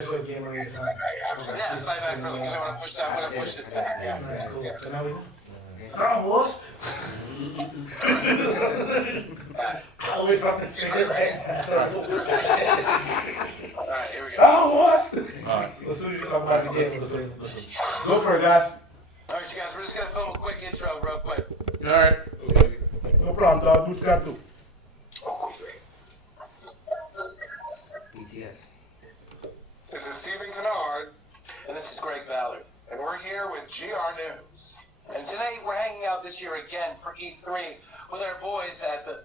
Gamer Redefined. Yeah, slide back for because I want to push that. I want to push this back. Yeah. Alright, cool. So now we Star Wars. I always want to say it right. Alright, here we go. Star Wars. Alright. As soon as you talk about the game, go for it, guys. Alright, you guys, we're just gonna film a quick intro, real quick. Alright. No problem, dog. Do what you gotta do. BTS. This is Stephen Kennard, And this is Greg Ballard. and we're here with GR News. And today we're hanging out this year again for E3 with our boys at the.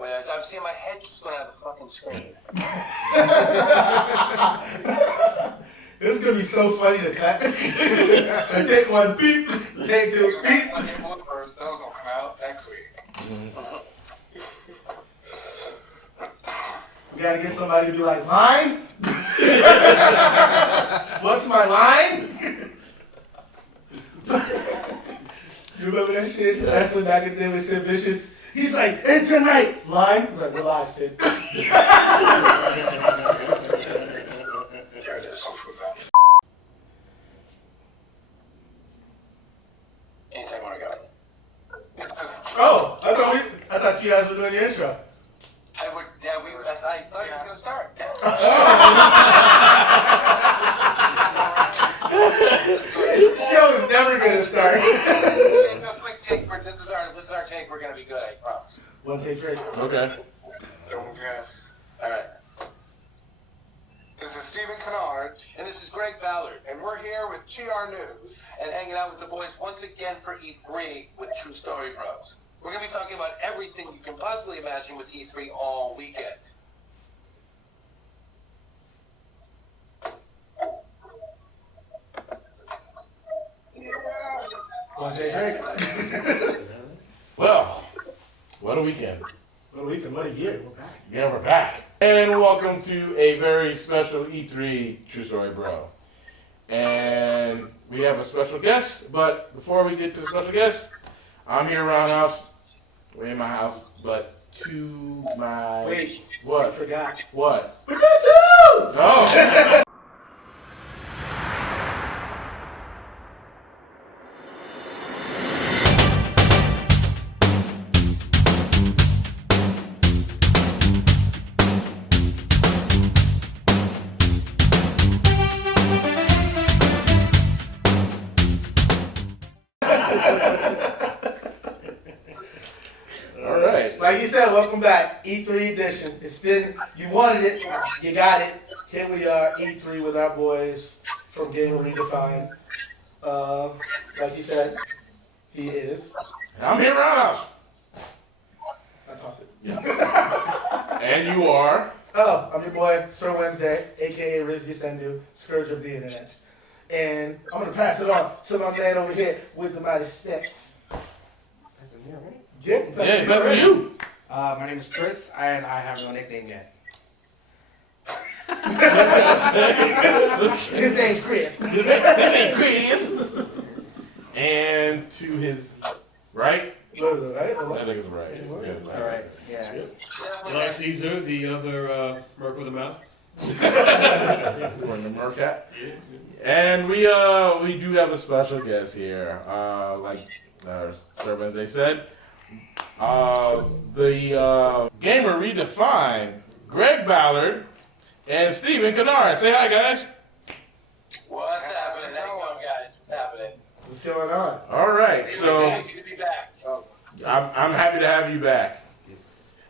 Wait, as I'm seeing my head just going out of the fucking screen. This is gonna be so funny to cut. And take one beep, take two beep. Bloopers, those will come out next week. We gotta get somebody to be like, line? What's my line? You remember that shit? Wrestling back in the day with Sid Vicious? He's like, and tonight, line? He's like, we're live, Sid. There it is. Anytime when I go. Oh, I thought you guys were doing your intro. I thought he was gonna start. This show is never gonna start. A quick take. This is our take. We're gonna be good. I promise. One take trade. Okay. Don't forget. All right. This is Stephen Kennard, And this is Greg Ballard. and we're here with GR News. And hanging out with the boys once again for E3 with True Story Bros. We're going to be talking about everything you can possibly imagine with E3 all weekend. One take trade. Well, what a weekend. What a weekend, what a year. We're back. Yeah, we're back. And welcome to a very special E3 True Story Bro. And we have a special guest, but before we get to the special guest, I'm here around house. We're in my house, but to my... Wait, I What? forgot. What? We're good too! Oh! All right. Like you said, welcome back. E3 edition. It's been, you wanted it, you got it. Here we are, E3 with our boys from Gamer Redefined. Like you said, he is. I'm here around house. I toss it. Yes. And you are? Oh, I'm your boy, Sir Wednesday, aka Rizzy Sendu, Scourge of the Internet. And I'm gonna pass it on to my man over here with the mighty steps. That's in here, right? Yep, Yeah, better than you. My name is Chris, and I have no nickname yet. His name's Chris. Chris. And to his right? I think it's right. Yeah, All right, yeah. Definitely Eli Caesar, the other merc with a mouth. We're in the Mercat. And we do have a special guest here. Like our sermons they said. The Gamer Redefined, Greg Ballard and Stephen Kennard. Say hi, guys. What's happening? How you going, guys? What's happening? What's going on? All right, so Good to be back. I'm happy to have you back.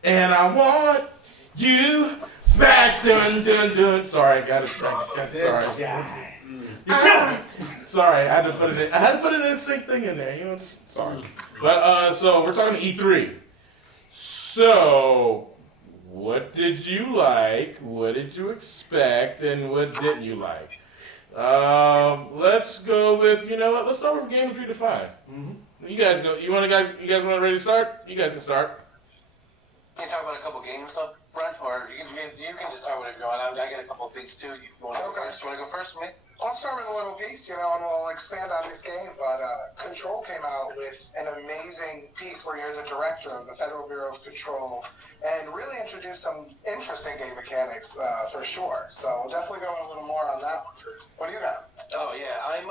And I want you back. Dun dun dun. Sorry, got it. Sorry. Sorry, I had to put it in. I had to put it in a sync thing in there. You know, just sorry. But so we're talking E3. So, what did you like? What did you expect? And what didn't you like? Let's go with, you know what? Let's start with Gamer Redefined. You guys go. You guys want ready to start? You guys can start. Can you talk about a couple games up front, or you can just talk whatever you want. I got a couple things too. If you want to go first, you want to go first, me? I'll start with a little piece, and we'll expand on this game. But Control came out with an amazing piece where you're the director of the Federal Bureau of Control, and really introduced some interesting game mechanics for sure. So we'll definitely go in a little more on that one. What do you got? Oh yeah, I'm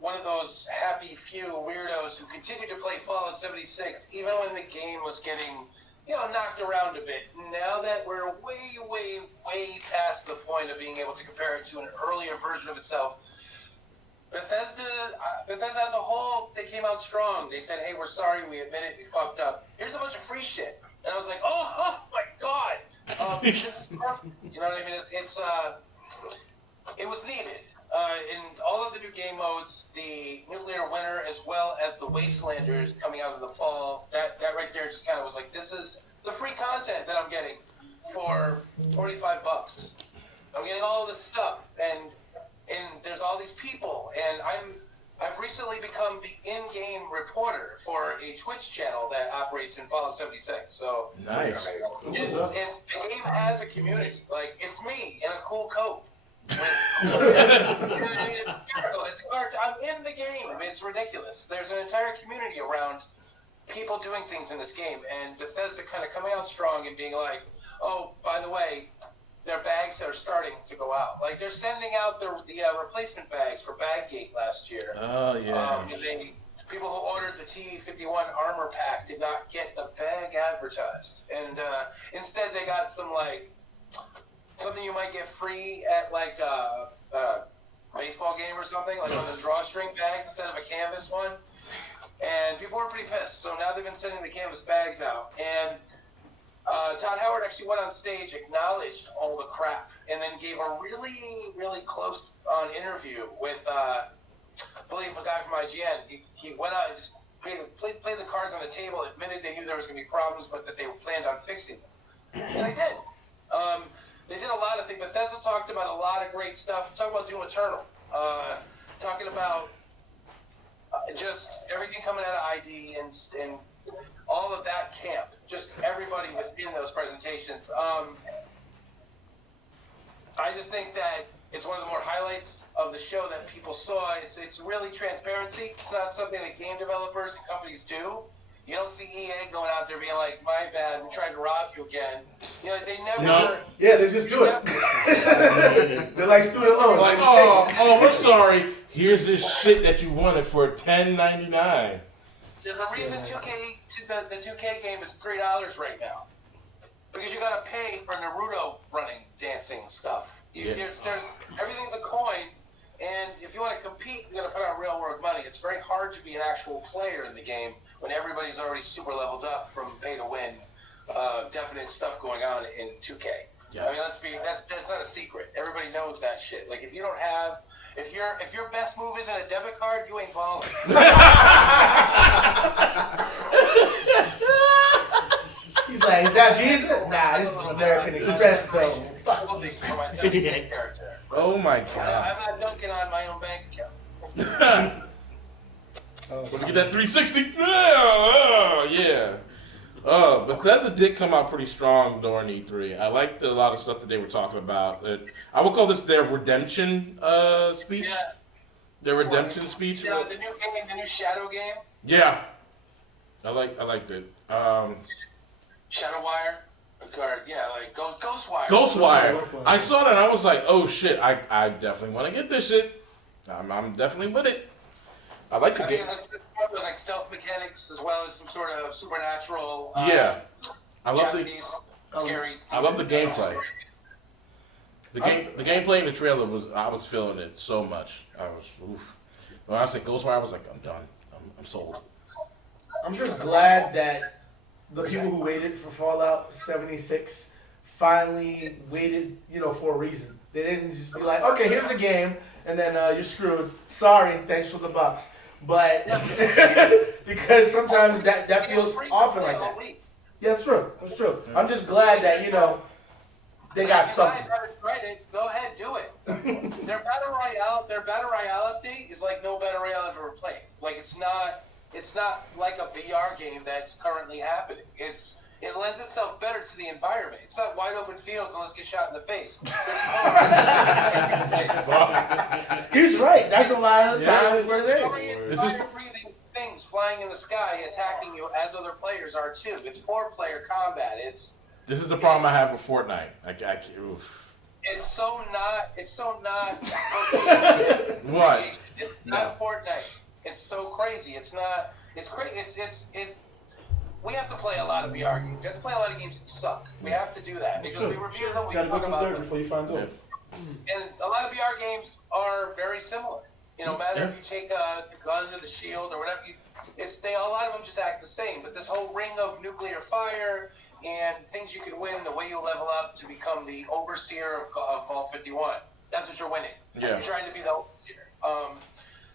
one of those happy few weirdos who continue to play Fallout 76 even when the game was getting, knocked around a bit. Now that we're way past the point of being able to compare it to an earlier version of itself, Bethesda as a whole, they came out strong. They said, hey, we're sorry, we admit it, we fucked up. Here's a bunch of free shit. And I was like, oh my god, this is perfect. You know what I mean? It was needed. In all of the new game modes, the Nuclear Winter as well as the Wastelanders coming out in the fall, that right there just kind of was like, this is the free content that I'm getting for $45. I'm getting all this stuff, and there's all these people, and I've recently become the in-game reporter for a Twitch channel that operates in Fallout 76. So Nice. it's the game has a community. Like, it's me in a cool coat. It's I'm in the game. I mean, it's ridiculous. There's an entire community around people doing things in this game, and Bethesda kind of coming out strong and being like, oh, by the way, their bags are starting to go out. Like, they're sending out the replacement bags for Baggate last year. Oh, yeah. People who ordered the T-51 armor pack did not get the bag advertised, and instead they got something you might get free at like a baseball game or something, like one of the drawstring bags instead of a canvas one. And people were pretty pissed. So now they've been sending the canvas bags out. And Todd Howard actually went on stage, acknowledged all the crap, and then gave a really close interview with, I believe, a guy from IGN. He went out and just played the cards on the table, admitted they knew there was going to be problems, but that they planned on fixing them. And they did. They did a lot of things. Bethesda talked about a lot of great stuff. Talking about Doom Eternal. Talking about just everything coming out of ID and all of that camp. Just everybody within those presentations. I just think that it's one of the more highlights of the show that people saw. It's really transparency. It's not something that game developers and companies do. You don't see EA going out there being like, my bad, we tried to rob you again. They never... No. Yeah, they just do it. They're like student loans. Like, oh, we're sorry. Here's this shit that you wanted for $10.99. There's a reason the 2K game is $3 right now. Because you gotta pay for Naruto running, dancing stuff. There's everything's a coin, and if you want to compete, you gotta put out real world money. It's very hard to be an actual player in the game when everybody's already super leveled up from pay to win. Definite stuff going on in 2K. Yeah. I mean, that's not a secret. Everybody knows that shit. Like, if your best move isn't a debit card, you ain't balling. He's like, is that Visa? Nah, this is American Express, so fuck. For my 76 character. Oh my god. I'm not dunking on my own bank account. Wanna get that 360? Yeah. Bethesda did come out pretty strong during E3. I liked a lot of stuff that they were talking about. I would call this their redemption speech. Yeah. Their redemption speech. Yeah, the new game, the new Shadow game. Yeah. I liked it. Shadowwire. Or, yeah, like Ghostwire. Ghostwire. I saw that and I was like, oh shit, I definitely want to get this shit. I'm definitely with it. I like the game. It was like stealth mechanics as well as some sort of supernatural. Yeah. I love Japanese scary. I love the gameplay. The gameplay in the trailer I was feeling it so much. I was oof. When I said Ghostwire, I was like, I'm done. I'm sold. I'm just glad that the people who waited for Fallout 76 finally waited, for a reason. They didn't just be like, okay, here's the game, and then you're screwed. Sorry, thanks for the bucks. But because sometimes that feels often like that. Yeah, that's true. That's true. I'm just glad that they got something. If you guys haven't tried it, go ahead, do it. Their battle royale update is like no battle royale I've ever played. Like, it's not it's not like a VR game that's currently happening. It lends itself better to the environment. It's not wide open fields and let's get shot in the face. He's right. That's a lot of times where There's it is. fire-breathing things flying in the sky attacking you as other players are too. It's 4-player combat. This is the problem I have with Fortnite. I can't. Oof. It's so not. What? It's not Fortnite. It's so crazy. It's not. It's crazy. We have to play a lot of VR games. We have to play a lot of games that suck. We have to do that because we review them. We Gotta go talk through about dirt them. before you find gold. And a lot of VR games are very similar. No matter if you take a gun or the shield or whatever, a lot of them just act the same. But this whole ring of nuclear fire and things you can win, the way you level up to become the overseer of Vault 51, that's what you're winning. Yeah. You're trying to be the overseer.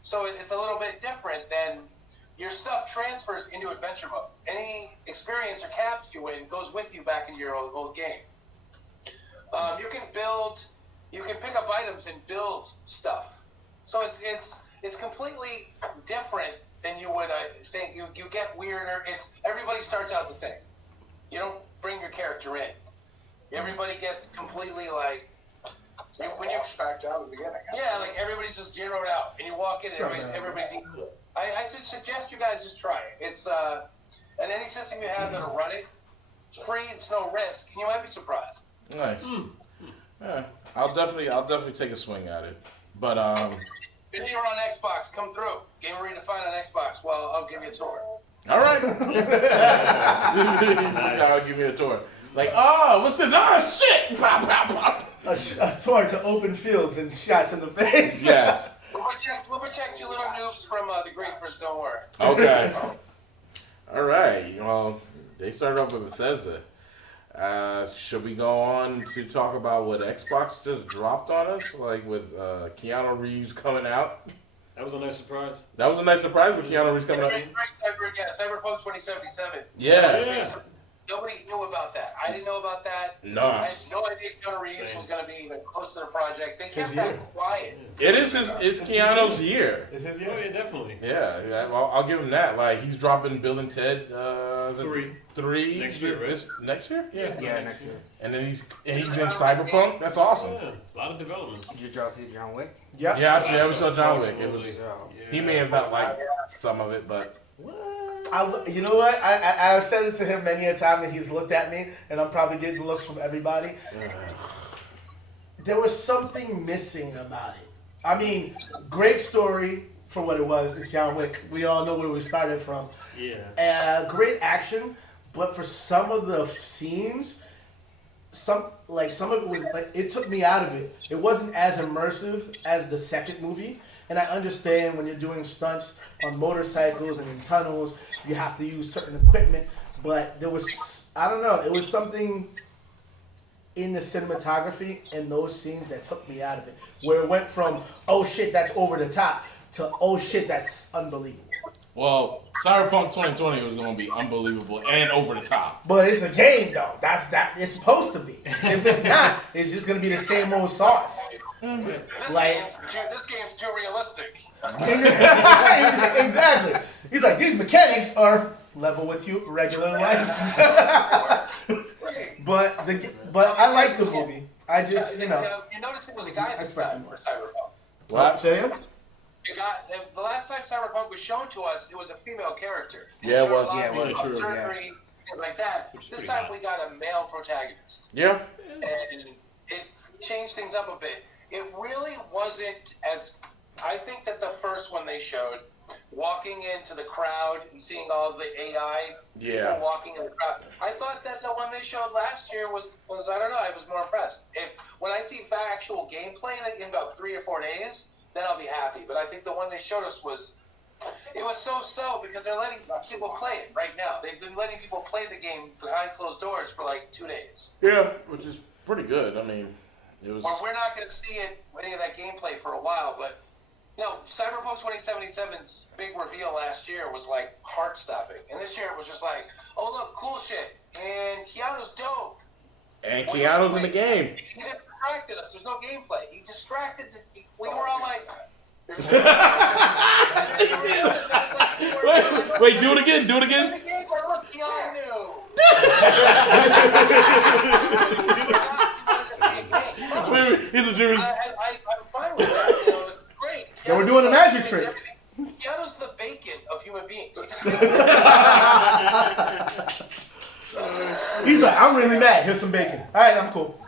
So it's a little bit different than your stuff transfers into adventure mode. Any experience or caps you win goes with you back into your old game. You can pick up items and build stuff. So it's completely different than you would think. You get weirder. Everybody starts out the same. You don't bring your character in. Everybody gets completely like when you back down at the beginning. yeah, like everybody's just zeroed out, and you walk in, and everybody's equal. I suggest you guys just try it. It's and any system you have that'll run it, it's free. It's no risk, and you might be surprised. Nice. Yeah, I'll definitely take a swing at it. But If you're on Xbox, come through. Gamer Redefined on Xbox. Well, I'll give you a tour. all right. I'll give you a tour. Like, oh, what's this? Oh, shit! Pop, pop, pop. A tour to open fields and shots in the face. Yes. We'll protect you little noobs from the griefers. Don't worry. Okay. All right. Well, they started off with Bethesda. Should we go on to talk about what Xbox just dropped on us, like with Keanu Reeves coming out? That was a nice surprise. That was a nice surprise with Keanu Reeves coming out. Cyberpunk 2077. Yeah. Nobody knew about that. I didn't know about that. No. I had no idea Keanu Reeves was going to be even close to the project. They kept that quiet. It's Keanu's year. Is his Oh, yeah, definitely. Yeah, I'll give him that. Like, he's dropping Bill and Ted 3 Next year, right? Next year? Yeah, next year. And then he's in Cyberpunk. That's awesome. Yeah, a lot of developments. Did y'all see John Wick? Yep. Yeah, I saw John Wick. It was So, he may have not liked some of it, but You know what? I've said it to him many a time, and he's looked at me, and I'm probably getting looks from everybody. There was something missing about it. I mean, great story for what it was. It's John Wick. We all know where we started from. Yeah. Great action, but for some of the scenes, some of it was like it took me out of it. It wasn't as immersive as the second movie. And I understand when you're doing stunts on motorcycles and in tunnels, you have to use certain equipment. But there was, I don't know, it was something in the cinematography and those scenes that took me out of it. Where it went from, oh shit, that's over the top, to oh shit, that's unbelievable. well, Cyberpunk 2020 was going to be unbelievable and over the top. But it's a game though. It's supposed to be. If it's not, it's just gonna be the same old sauce. This game's too realistic. Exactly. He's like, these mechanics are level with you regular life. but I like the movie. I just You notice it was a guy this time for Cyberpunk. What? Say it? The last time Cyberpunk was shown to us, it was a female character. Yeah, it was. Yeah, it was. True, Surgery, things like that. Which is This pretty time hot. we got a male protagonist. Yeah. And it changed things up a bit. It really wasn't as... I think that the first one they showed, walking into the crowd and seeing all the AI people walking in the crowd, I thought that the one they showed last year was I don't know, I was more impressed. When I see actual gameplay in about 3 or 4 days, then I'll be happy. But I think the one they showed us was so because they're letting people play it right now. They've been letting people play the game behind closed doors for like 2 days. Yeah, which is pretty good. I mean, it was. Or we're not going to see any of that gameplay for a while, but Cyberpunk 2077's big reveal last year was like heart-stopping. And this year it was just like, oh look, cool shit. And Keanu's dope. And Keanu's in the game. He distracted us. There's no gameplay. He distracted. We were all like, Wait, do it again. Do it again. The game where look, Keanu. Wait, here's a difference. I'm fine with that. You know, it's great. Yeah, we're doing a magic trick. Keanu's the bacon of human beings. He's like, I'm really mad. Here's some bacon. All right, I'm cool.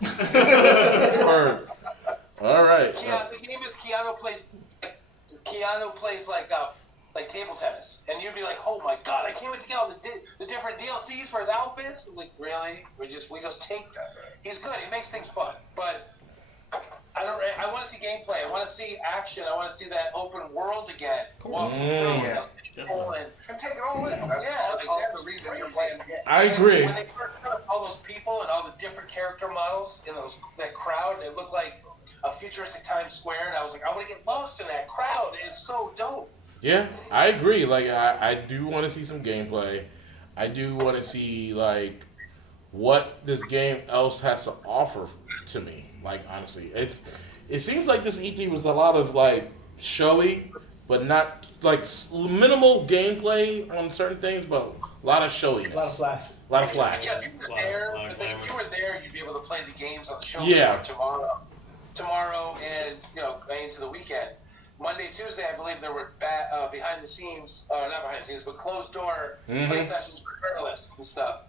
Word. All right. Keanu, the game is Keanu plays like table tennis, and you'd be like, oh my god, I can't wait to get all the different DLCs for his outfits. I'm like, really? We just take that. He's good. He makes things fun, but I want to see gameplay. I want to see action. I want to see that open world again. Walking through Yeah. And take it all in. That's all the reason you're playing the game. I agree. When they first put all those people and all the different character models in that crowd, it looked like a futuristic Times Square, and I was like, I want to get lost in that crowd. It's so dope. Yeah, I agree. Like, I do want to see some gameplay. I do want to see, like, what this game else has to offer to me. Like, honestly, it seems like this E3 was a lot of, like, showy, but not, like, minimal gameplay on certain things, but a lot of showiness. A lot of flash. A lot of flash. Yeah, if you were there, you'd be able to play the games on the show Yeah. floor tomorrow, and into the weekend. Monday, Tuesday, I believe there were behind the scenes, not behind the scenes, but closed door play sessions for journalists and stuff.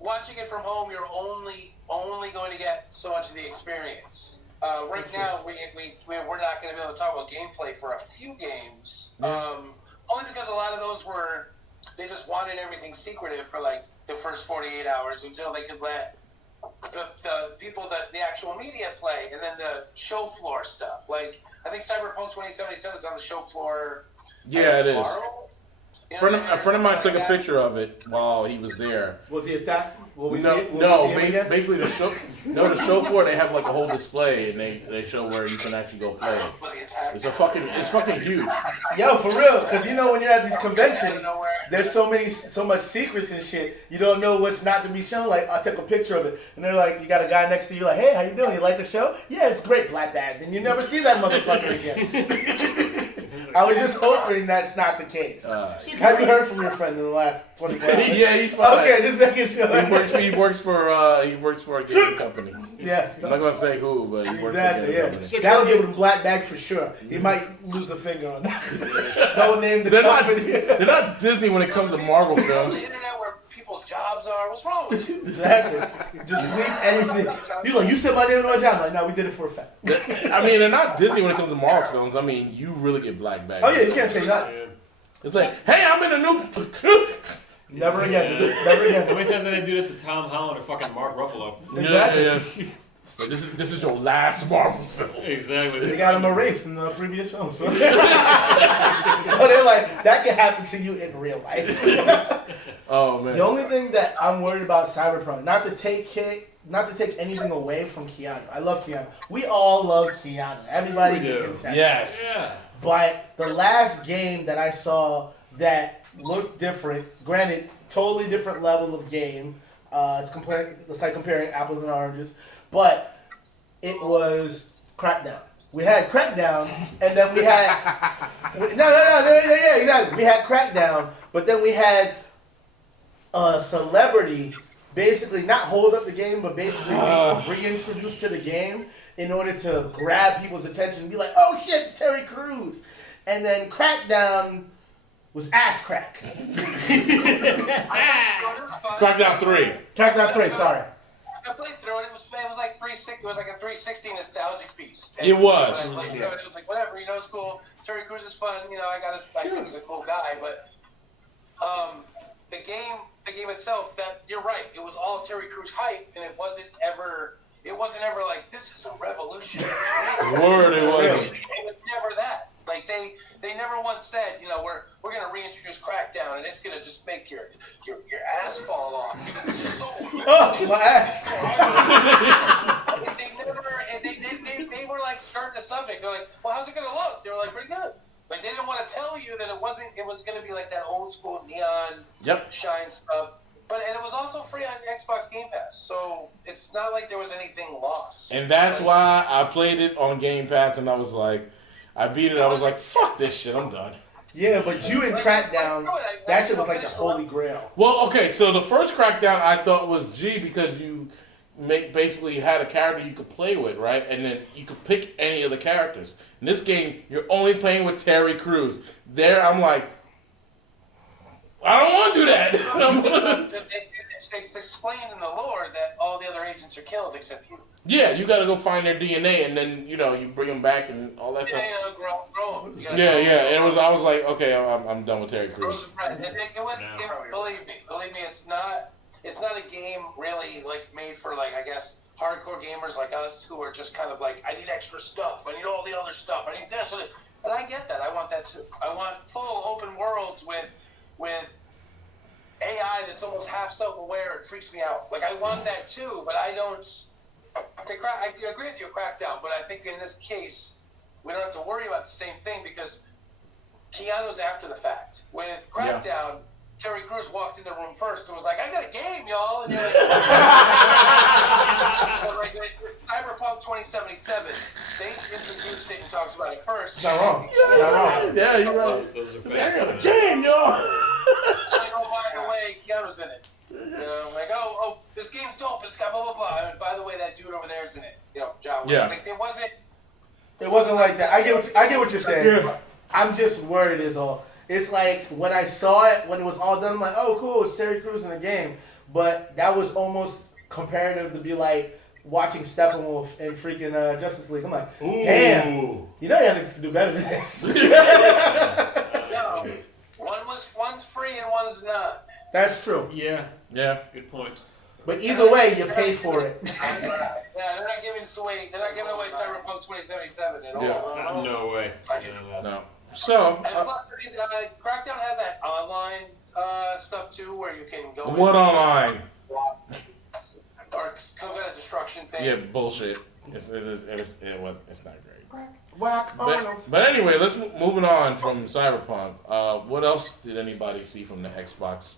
Watching it from home, you're only going to get so much of the experience. Right now, we're not going to be able to talk about gameplay for a few games, only because a lot of those they just wanted everything secretive for like the first 48 hours until they could let the people that the actual media play, and then the show floor stuff. Like, I think Cyberpunk 2077 is on the show floor. Yeah, it is. Tomorrow. A friend of mine took a picture of it while he was there. Was he attacked? Will we see No, it? Will no. we see him again? Basically, the show floor, they have like a whole display, and they show where you can actually go play it. Was he attacked? It's fucking huge. Yo, for real, because you know when you're at these conventions, there's so much secrets and shit. You don't know what's not to be shown. Like, I took a picture of it, and they're like, you got a guy next to you, like, hey, how you doing? You like the show? Yeah, it's great, black bag. Then you never see that motherfucker again. I was just hoping that's not the case. Have you heard from your friend in the last 24 hours? Yeah, he's fine. Okay, just making sure. He works for a gaming company. Yeah. I'm not gonna say who, but he works Exactly, for a yeah. gaming company. That'll give him a black bag for sure. He might lose a finger on that. Don't name the They're company. they're not Disney when it comes to Marvel The films. internet where people's jobs are. What's wrong with you? Exactly. Just bleep anything. You're like, you said my name and my job. I'm like, no, we did it for a fact. I mean, they're not Disney when it comes to Marvel films. I mean, you really get black bags. Oh yeah, you can't say that. It's like, hey, I'm in a new. Never again. Never How again. many times did they do that to Tom Holland or fucking Mark Ruffalo? Exactly. Yeah. So this is your last Marvel film. Exactly. They got him erased in the previous film. So, so they're like, that could happen to you in real life. Oh man. The only thing that I'm worried about Cyberpunk, not to take anything away from Keanu. I love Keanu. We all love Keanu. Everybody's We do. a consensus. Yes. Yeah. But the last game that I saw that looked different, granted, totally different level of game. It's like comparing apples and oranges, but it was Crackdown. We had Crackdown, and then we had exactly. We had Crackdown, but then we had a celebrity basically not hold up the game, but basically be reintroduced to the game in order to grab people's attention and be like, oh shit, it's Terry Crews. And then Crackdown was ass crack. Crackdown 3. Crackdown 3, sorry. I played through it. It was like 360. It was like a 360 nostalgic piece. It was. When I played through it, it was like whatever. It's cool. Terry Crews is fun. I think he's a cool guy. But the game itself, that you're right. It was all Terry Crews hype, and it wasn't ever like this is a revolution. Word, it was. It was never that. Like they never once said, we're gonna reintroduce Crackdown and it's gonna just make your ass fall off. It's just so Oh, my ass. they were like skirting the subject. They're like, well, how's it gonna look? They were like, pretty good. Like they didn't want to tell you that it was gonna be like that old school neon Yep. shine stuff. and it was also free on Xbox Game Pass, so it's not like there was anything lost. And that's why I played it on Game Pass, and I was like, I beat it. I was like, fuck this shit. I'm done. Yeah, but you in Crackdown, that shit was like the holy grail. Well, okay, so the first Crackdown I thought was G because you basically had a character you could play with, right? And then you could pick any of the characters. In this game, you're only playing with Terry Crews. There, I'm like, I don't want to do that. It's explained in the lore that all the other agents are killed except you. Yeah, you got to go find their DNA, and then you bring them back and all that stuff. Grow them. Yeah. And I was like, okay, I'm done with Terry Crews. Believe me, it's not a game really like made for like I guess hardcore gamers like us who are just kind of like I need extra stuff, I need all the other stuff, I need this, and I get that. I want that too. I want full open worlds with AI that's almost half self-aware. It freaks me out. Like I want that too, but I don't. I agree with you, Crackdown, but I think in this case, we don't have to worry about the same thing because Keanu's after the fact. With Crackdown, Terry Crews walked in the room first and was like, I got a game, y'all. And like, Cyberpunk 2077, they introduced it and talked about it first. Not wrong. Yeah, you're right. Those are facts. Damn, y'all. Like, oh, by the way, Keanu's in it. Like, oh, this game's dope. It's got blah, blah, blah. And by the way, that dude over there is in it. John Wick. Yeah. Like, It wasn't like that. I get what you're saying. Yeah. I'm just worried is all. It's like when I saw it, when it was all done, I'm like, oh, cool, it's Terry Crews in the game. But that was almost comparative to be like watching Steppenwolf in freaking Justice League. I'm like, damn, y'all niggas can do better than this. No, one's free and one's not. That's true. Yeah. Good point. But either way, you pay for it. Yeah, they're not giving away Cyberpunk 2077 at all. Yeah. No way. No. So. And Crackdown has that online stuff too, where you can go. What online? Or commit a destruction thing. Yeah, bullshit. It's not great. Whack. But anyway, let's moving on from Cyberpunk. What else did anybody see from the Xbox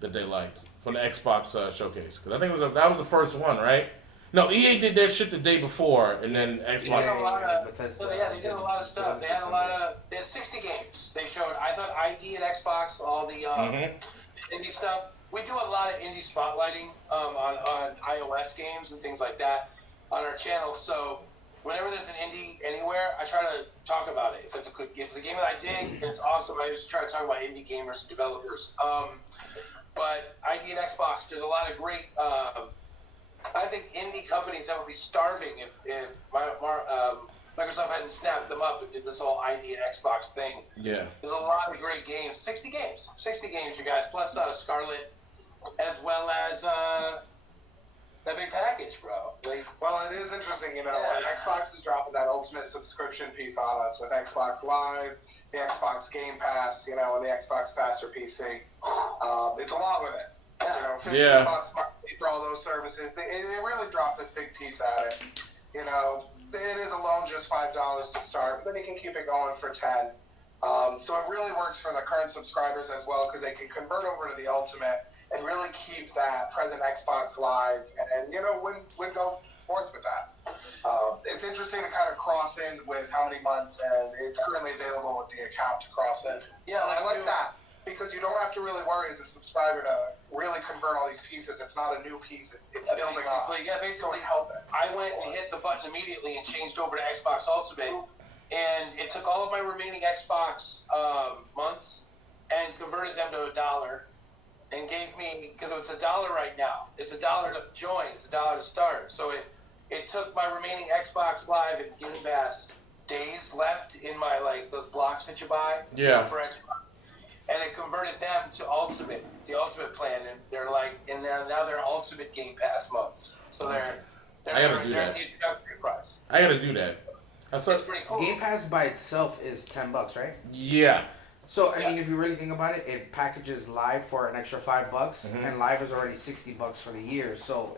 that they liked from the Xbox showcase? Because I think that was the first one, right? No, EA did their shit the day before, and then Xbox. They did a lot of stuff. They had 60 games. They showed. I thought ID at Xbox, all the indie stuff. We do a lot of indie spotlighting on iOS games and things like that on our channel. So whenever there's an indie anywhere, I try to talk about it. If it's a game that I dig, it's awesome. I just try to talk about indie gamers and developers. But ID and Xbox, there's a lot of great. I think indie companies that would be starving if Microsoft hadn't snapped them up and did this whole ID and Xbox thing. Yeah. There's a lot of great games. 60 games, you guys, plus Scarlet, as well as that big package, bro. Well, it is interesting, when Xbox is dropping that ultimate subscription piece on us with Xbox Live, the Xbox Game Pass, and the Xbox Pass or PC. It's a lot with it. $15 monthly for all those services. They really dropped this big piece at it. It is alone just $5 to start, but then you can keep it going for $10. So it really works for the current subscribers as well because they can convert over to the Ultimate and really keep that present Xbox Live and win go forth with that. It's interesting to kind of cross in with how many months, and it's currently available with the account to cross in. Yeah, so I like that. Because you don't have to really worry as a subscriber to really convert all these pieces. It's not a new piece. It's building up. Yeah, basically, help it. I went and hit the button immediately and changed over to Xbox Ultimate, and it took all of my remaining Xbox months and converted them to $1, and gave me, because it's $1 right now. It's $1 to join. It's $1 to start. So it took my remaining Xbox Live and Game Pass days left in my those blocks that you buy for Xbox. And it converted them to the Ultimate plan, and they're now they're Ultimate Game Pass months. So they're at the introductory price. I gotta do that. It's pretty cool. Game Pass by itself is $10, right? Yeah. So I mean, if you really think about it, it packages Live for an extra $5, and Live is already $60 for the year. So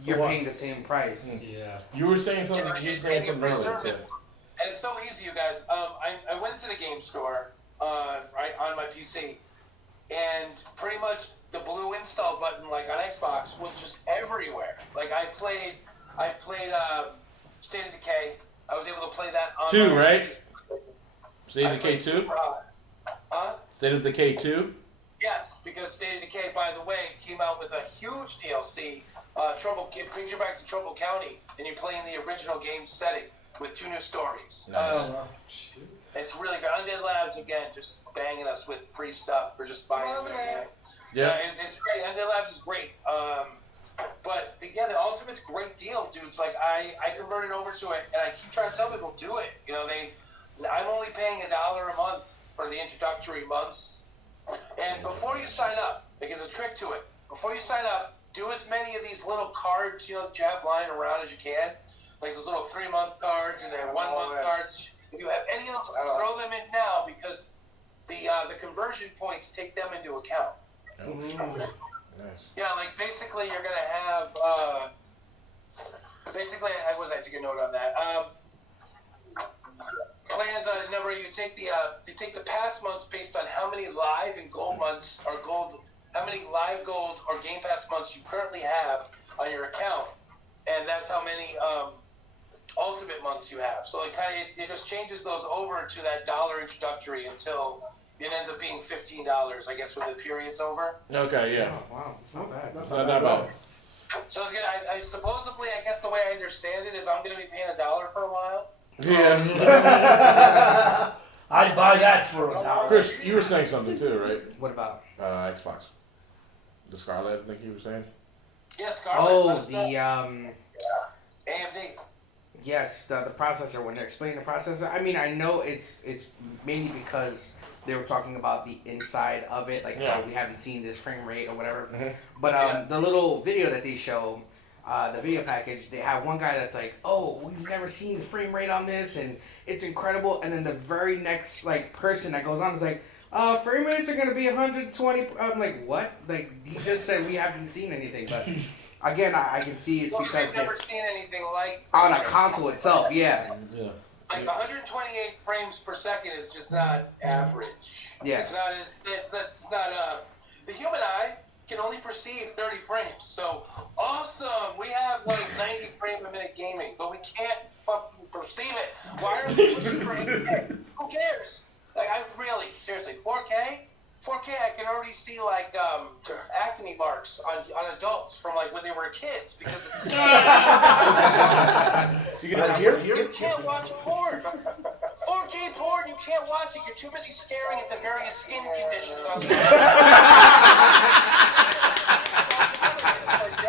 you're paying the same price. Yeah. You were saying something. You were saying something earlier. And it's so easy, you guys. I went to the game store. Right on my PC, and pretty much the blue install button, like on Xbox, was just everywhere. Like I played State of Decay. I was able to play that on 2, right? State of Decay 2? Super Hot. Huh? State of Decay 2? Yes, because State of Decay, by the way, came out with a huge DLC. It brings you back to Trumbull County, and you play in the original game setting with 2 new stories. Nice. It's really good. Undead Labs, again, just banging us with free stuff for just buying it. Yeah. It's great. Undead Labs is great. But yeah, the Ultimate's a great deal, dude. It's like I converted over to it, and I keep trying to tell people do it. You know, I'm only paying $1 a month for the introductory months. And before you sign up, there's a trick to it. Before you sign up, do as many of these little cards, you know, that you have lying around as you can, like those little 3-month cards and then 1-month cards. If you have any of them, throw them in now because the conversion points take them into account. Nice. Yeah, like basically you're gonna have I took a note on that. Plans on a number. You take the past months based on how many live and gold months or how many live gold or Game Pass months you currently have on your account, and that's how many ultimate months you have. So it just changes those over to that $1 introductory until it ends up being $15, I guess, when the period's over. Okay, yeah. Oh, wow, it's not bad. It's not that bad. So I supposedly, I guess the way I understand it is I'm going to be paying $1 for a while. Yeah. I'd buy that for $1. Chris, you were saying something too, right? What about? Xbox. The Scarlet, I think you were saying. Yeah, Scarlet. Oh, the AMD. Yes, the processor. When they're explaining the processor, I mean, I know it's mainly because they were talking about the inside of it, like how we haven't seen this frame rate or whatever. But the little video that they show, the video package, they have one guy that's like, "Oh, we've never seen the frame rate on this, and it's incredible." And then the very next person that goes on is like, "Frame rates are gonna be 120." I'm like, "What?" Like he just said we haven't seen anything, but. Again, I can see it's because they've never seen anything like on a console itself, yeah. Like 128 frames per second is just not average. Yeah. It's not. That's not. The human eye can only perceive 30 frames. So awesome, we have like 90 frame a minute gaming, but we can't fucking perceive it. Why are we pushing for 8K? Who cares? Like seriously, 4K. 4K, I can already see like acne marks on adults from like when they were kids because it's you can't watch porn. 4K porn, you can't watch it. You're too busy staring at the various skin conditions on the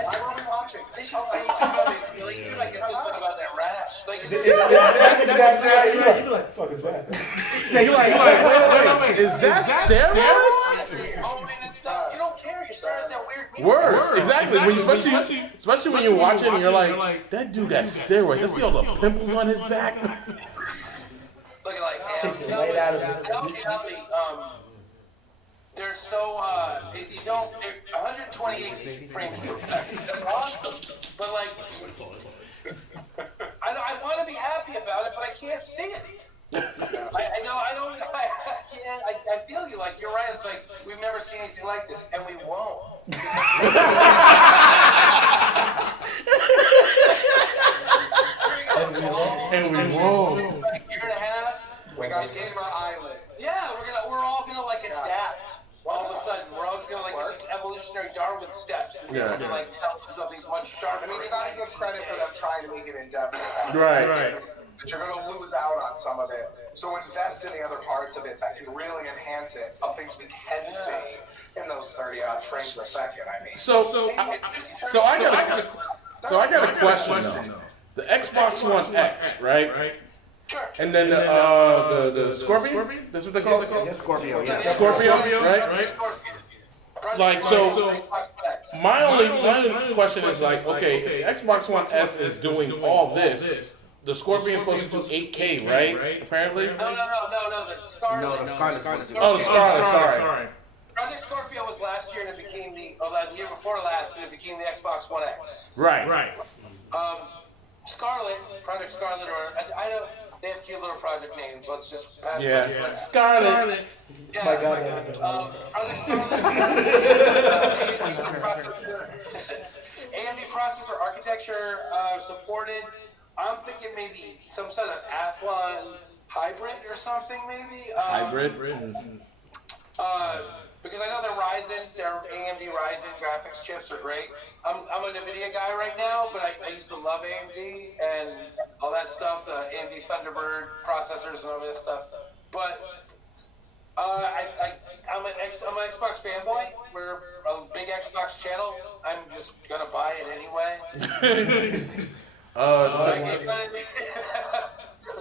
Why were we watching? You're like it's just about that rash. Like That's exactly right. You'd be like, fuck is that? Yeah, you're like, wait, is that steroids? You don't care. You're staring at that weird music. Word, exactly. When especially when you're watching and you're like, that dude got steroids. Let's see all the pimples on his back. Look like Right out of it. they're so they're 128 frames per second. That's awesome. But like I want to be happy about it, but I can't see it. I feel you. Like you're right. It's like we've never seen anything like this, and we won't. And we won't. Like a year and a half. We got gamer eyelids. Yeah, we're all gonna like adapt. All of a sudden, we're all just gonna like these evolutionary Darwin steps, and Yeah. to like tell something's much sharper. I mean, you gotta give credit for them trying to make it in depth. Right. But you're gonna lose out on some of it. So invest in the other parts of it that can really enhance it of things we can see in those 30-odd frames a second. I mean, So I got a question though. The Xbox One X, right? Sure. And then the Scorpion? That's what they call it? Scorpio, yeah. Scorpio, right? Like, so my only question is like, okay, if Xbox One S is doing all this, the Scorpion is supposed to do 8K, right? Apparently. No. The Scarlet. No, the Scarlet. Oh, the Scarlet. Sorry. Project Scorpio was last year, and it became the year before last, and it became the Xbox One X. Right. Scarlet, Project Scarlet, or I don't. They have cute little project names. Let's just pass. Yeah. let's- Scarlet. Yeah. My God. Project Scarlet. AMD processor architecture supported. I'm thinking maybe some sort of Athlon hybrid or something, maybe. Hybrid. Because I know their AMD Ryzen graphics chips are great. I'm a NVIDIA guy right now, but I used to love AMD and all that stuff, the AMD Thunderbird processors and all this stuff. But I'm an Xbox fanboy. We're a big Xbox channel. I'm just gonna buy it anyway.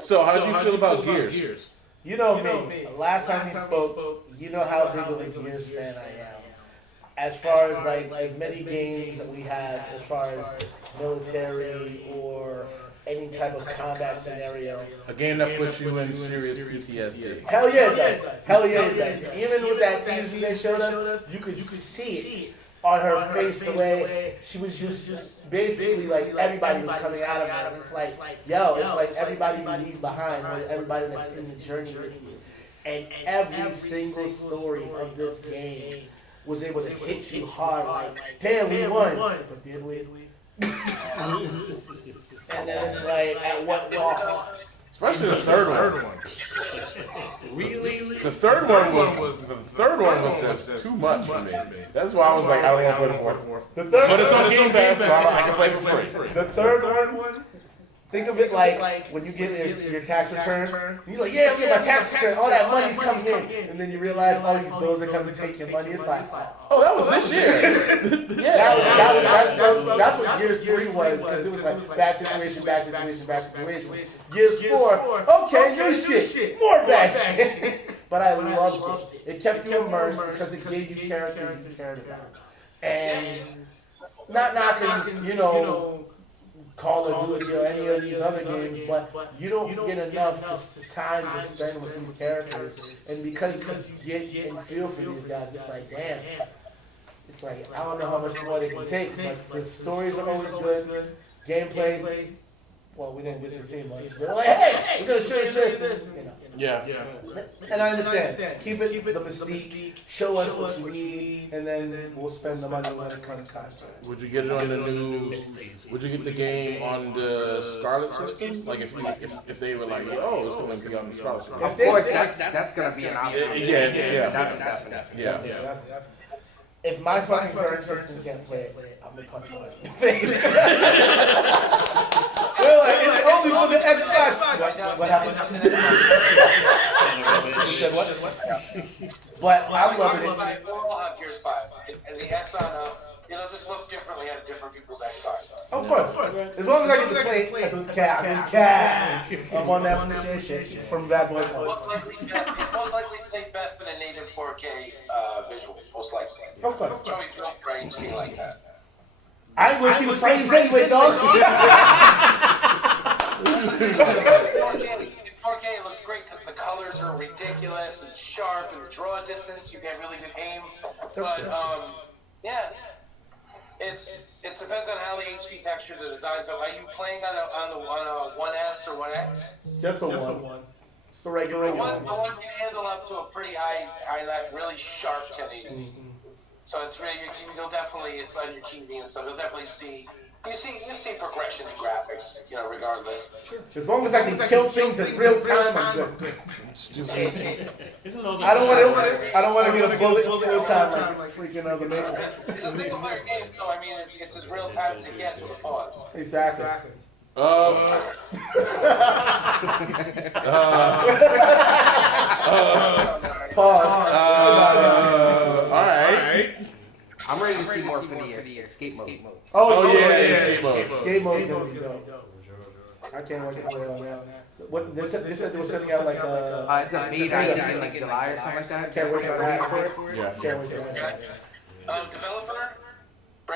So how do you feel about Gears? You know me. Last time we spoke, you know how big of a Gears fan I am. As far as like as many games that we have, as far as military or any type of combat scenario. A game that puts you in serious PTSD. Hell yeah it does. Hell yeah it does. Even with that teaser they showed us, you could see it on her face the way she was just basically like everybody was coming out of her. And it's like, yo, it's like everybody you leave behind, or everybody that's in the journey with you. And every single story of this game was able to hit you hard. Like, damn, we won, but did we? And then it's like, at what cost? Especially the third one. Really? The third one was just too much for me. That's why I was like, I don't want to play the fourth one. The third But it's one, on Game Pass, so I can play for free. the third one, think of it like when you get your tax return, you're like, yeah, look at my tax return, all that money's coming in. And then you realize all these bills are coming to take your money. It's like, Oh, that was this year. that's what Gears 3 was, because it was like bad situation. Gears 4, okay, new shit, more bad shit. But I loved it. It kept you immersed because it gave you characters you cared about. And not knocking, Call of Duty or any of these other games, but you don't get enough time to spend with these characters. And because you get and feel for these guys, it's like, damn. It's like, I don't know how much more they can take, but the stories are always good. Gameplay, well, we didn't get to see much. But like, hey, we're going to show you this. Yeah. And I understand. Keep it the mystique. Show us what you need, and then we'll spend the money when it comes time. Would you get it on the new? Would you get the game on the Scarlet system? Like if they were like, oh, it's going to be on the Scarlet system. Of course, that's gonna be an option. Yeah. That's definite. Yeah. If my fucking current system can't play it, I'm gonna punch somebody in the face. It's only for the Xbox. What happened? You said what? But I'm loving it. We'll all have Gears 5. And the S on just look differently on different people's Xbox. Of course. As long as I get to play with Cat. I'm on that shit from Bad Boys 1. It's most likely played best in a native 4K visual, most likely. Okay. Probably built for HD like that. I ain't gonna see the frames anyway, dog. 4K looks great because the colors are ridiculous and sharp, and the draw distance, you get really good aim. But yeah, it depends on how the HD textures are designed. So are you playing on a 1S or 1X? Just the one. It's the regular The one. one can handle up to a pretty high really sharp 1080. So it's really you'll definitely it's on your TV and stuff. You'll definitely see progression in graphics, regardless. As long as I can kill things in real time, I'm good. I don't want to get a bullet in real time like freaking other Matrix. It's a single player game, so I mean it's as real time as it gets with a pause. Exactly. Pause. All right. I'm ready to see more for the escape mode. Oh yeah, escape mode. Escape mode is gonna be dope. I can't wait to play on that. What they said they were sending out like it's a beta in like July or something like that. Can't wait for that. Yeah. Can't wait for that. Developer. I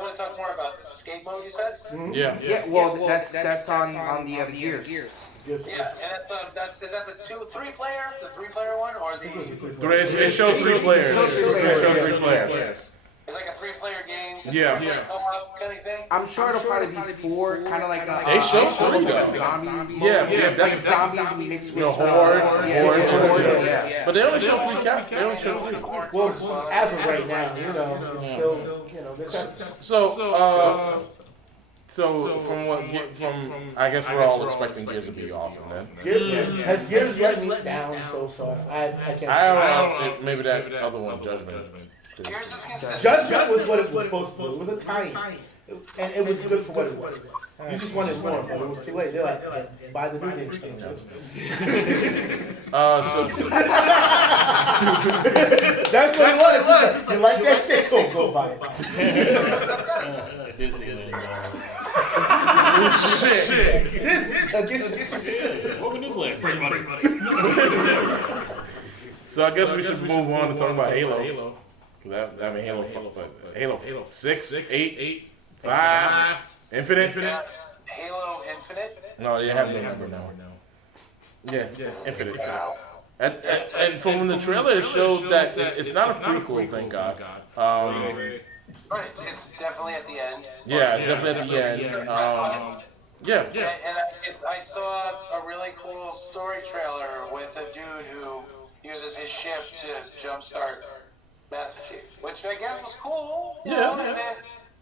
want to talk more about this escape mode. You said. Yeah. Yeah. Well, that's on the other Gears. Yeah, and is that the 3-player one or the? It shows 3 players. Shows 3 players. It's like a 3-player game. Yeah. Co-op kind of thing. I'm sure it'll probably be 4, kind of like They show almost like a 3 zombie. Yeah, like zombies mixed with horde. Yeah. But they only show 3 cap. They only show 3. Well, as of right now, it's still, So from I guess we're all expecting Gears to be awesome then. Has Gears let me down so far? I can't. I don't know. Maybe that other one, Judgment. Gears is consistent. Judgment was what it was supposed to do. It was a tiny, and it was good for what it was. You just wanted more, but it was too late. They're like, buy the new game. That's what it was. You like that shit? Go buy it. Disneyland. Shit. Welcome to Disneyland. Free money. So I guess we should move on to talk about Halo. Halo 6, 8, 5, Infinite. Halo Infinite. No, they have no number now. Yeah, Infinite. And from the trailer, it showed that it's not a prequel, thank God. Right, it's definitely at the end. Yeah, definitely at the end. Yeah. And I saw a really cool story trailer with a dude who uses his ship to jumpstart Master Chief, which I guess was cool. You know? And then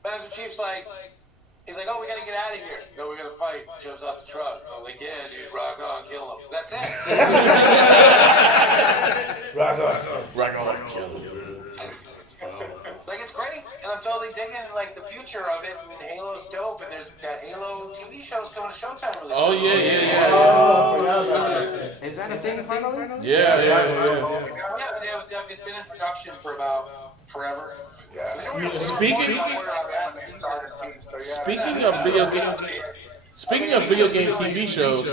Master Chief's like, he's like, oh, we gotta get out of here. No, we're gonna fight. Jumps off the truck. I'm like, yeah, dude, rock on, kill him. That's it. Rock on, kill him. Like, it's great, and I'm totally digging like the future of it. I mean, Halo's dope, and there's that Halo TV show's coming to Showtime really soon. Oh yeah. Is that a thing finally? Yeah. It's been in production for about forever. Speaking of video game TV shows,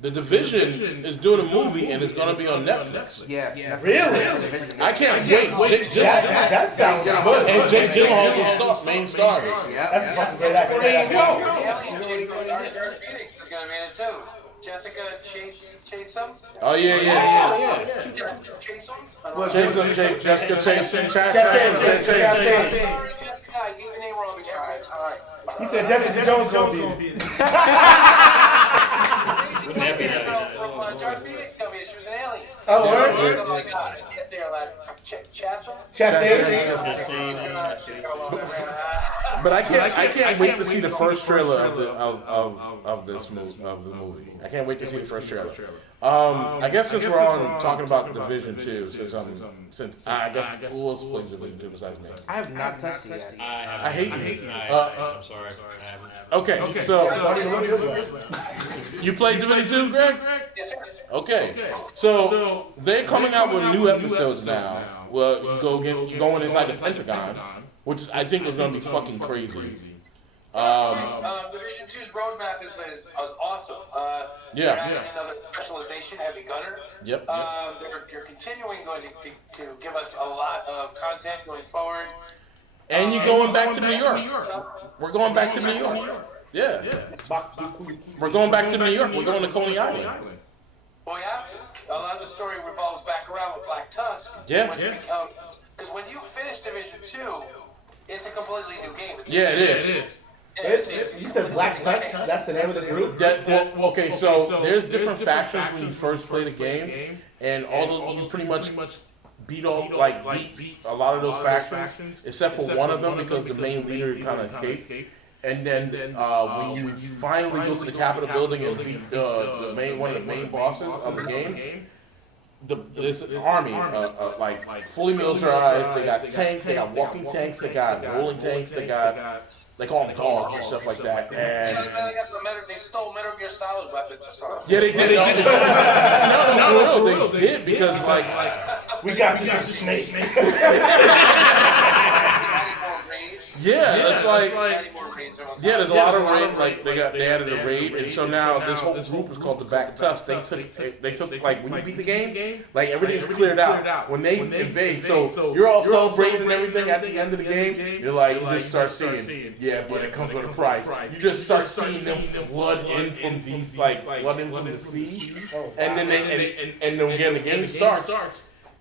The Division is doing a movie and it's going to be on Netflix. Yeah. Really? I can't wait. That sounds good. And Jake Gyllenhaal will main star. Yeah. That's a fucking great actor. Dark Phoenix is gonna be in it too. Jessica Chatham. Oh yeah. Jessica Chastain. I get your name wrong every time. He said Jessica Jones gonna be in it. Dark Phoenix gonna be in it. She was an alien. Oh, word? Oh my god, I can't say her last name. Chastain? But I can't wait to see the first trailer of the movie. I can't wait to see the first trailer. I guess since we're on talking about Division 2, since I guess who else plays Division 2 besides me? I have not touched it yet. I hate you. I'm sorry. I haven't. Okay, so you played Division 2, Greg? Yes, sir. Okay, so they're coming out with new episodes now. Well, you go inside the Pentagon, which I think is going to be fucking crazy. Division 2's roadmap is awesome. They're adding another specialization, heavy gunner. Yep. They're continuing to give us a lot of content going forward. And you're going back to New York. We're going back to New York. Yeah. We're going back to New York. We're going to Coney Island. Well, we have to. A lot of the story revolves back around with Black Tusk. Yeah. Because when you finish Division 2, it's a completely new game. It is. You said Black Tusk? That's the name of the group? Okay, so there's different factions when you first play the game, and you pretty much beat a lot of those factions, except for one of them because the main leader kind of escaped. And then when you finally go to the Capitol building and beat one of the main bosses of the game, this army, fully militarized. They got tanks, they got walking tanks, they got rolling tanks, they call them dogs and stuff like that. And they stole Metal Gear Solid weapons or something. yeah, they did. No, they did because we got you some snake. Yeah, it's there's a lot of raid. They added a raid, and so now this whole group is called the Back Tusk. They took when you beat the game, everything's cleared out. When they invade, so you're all celebrating and everything at the end of the game. You're you just start seeing, but it comes with a price. You just start seeing them flood in from these flood in from the sea, and then the game starts.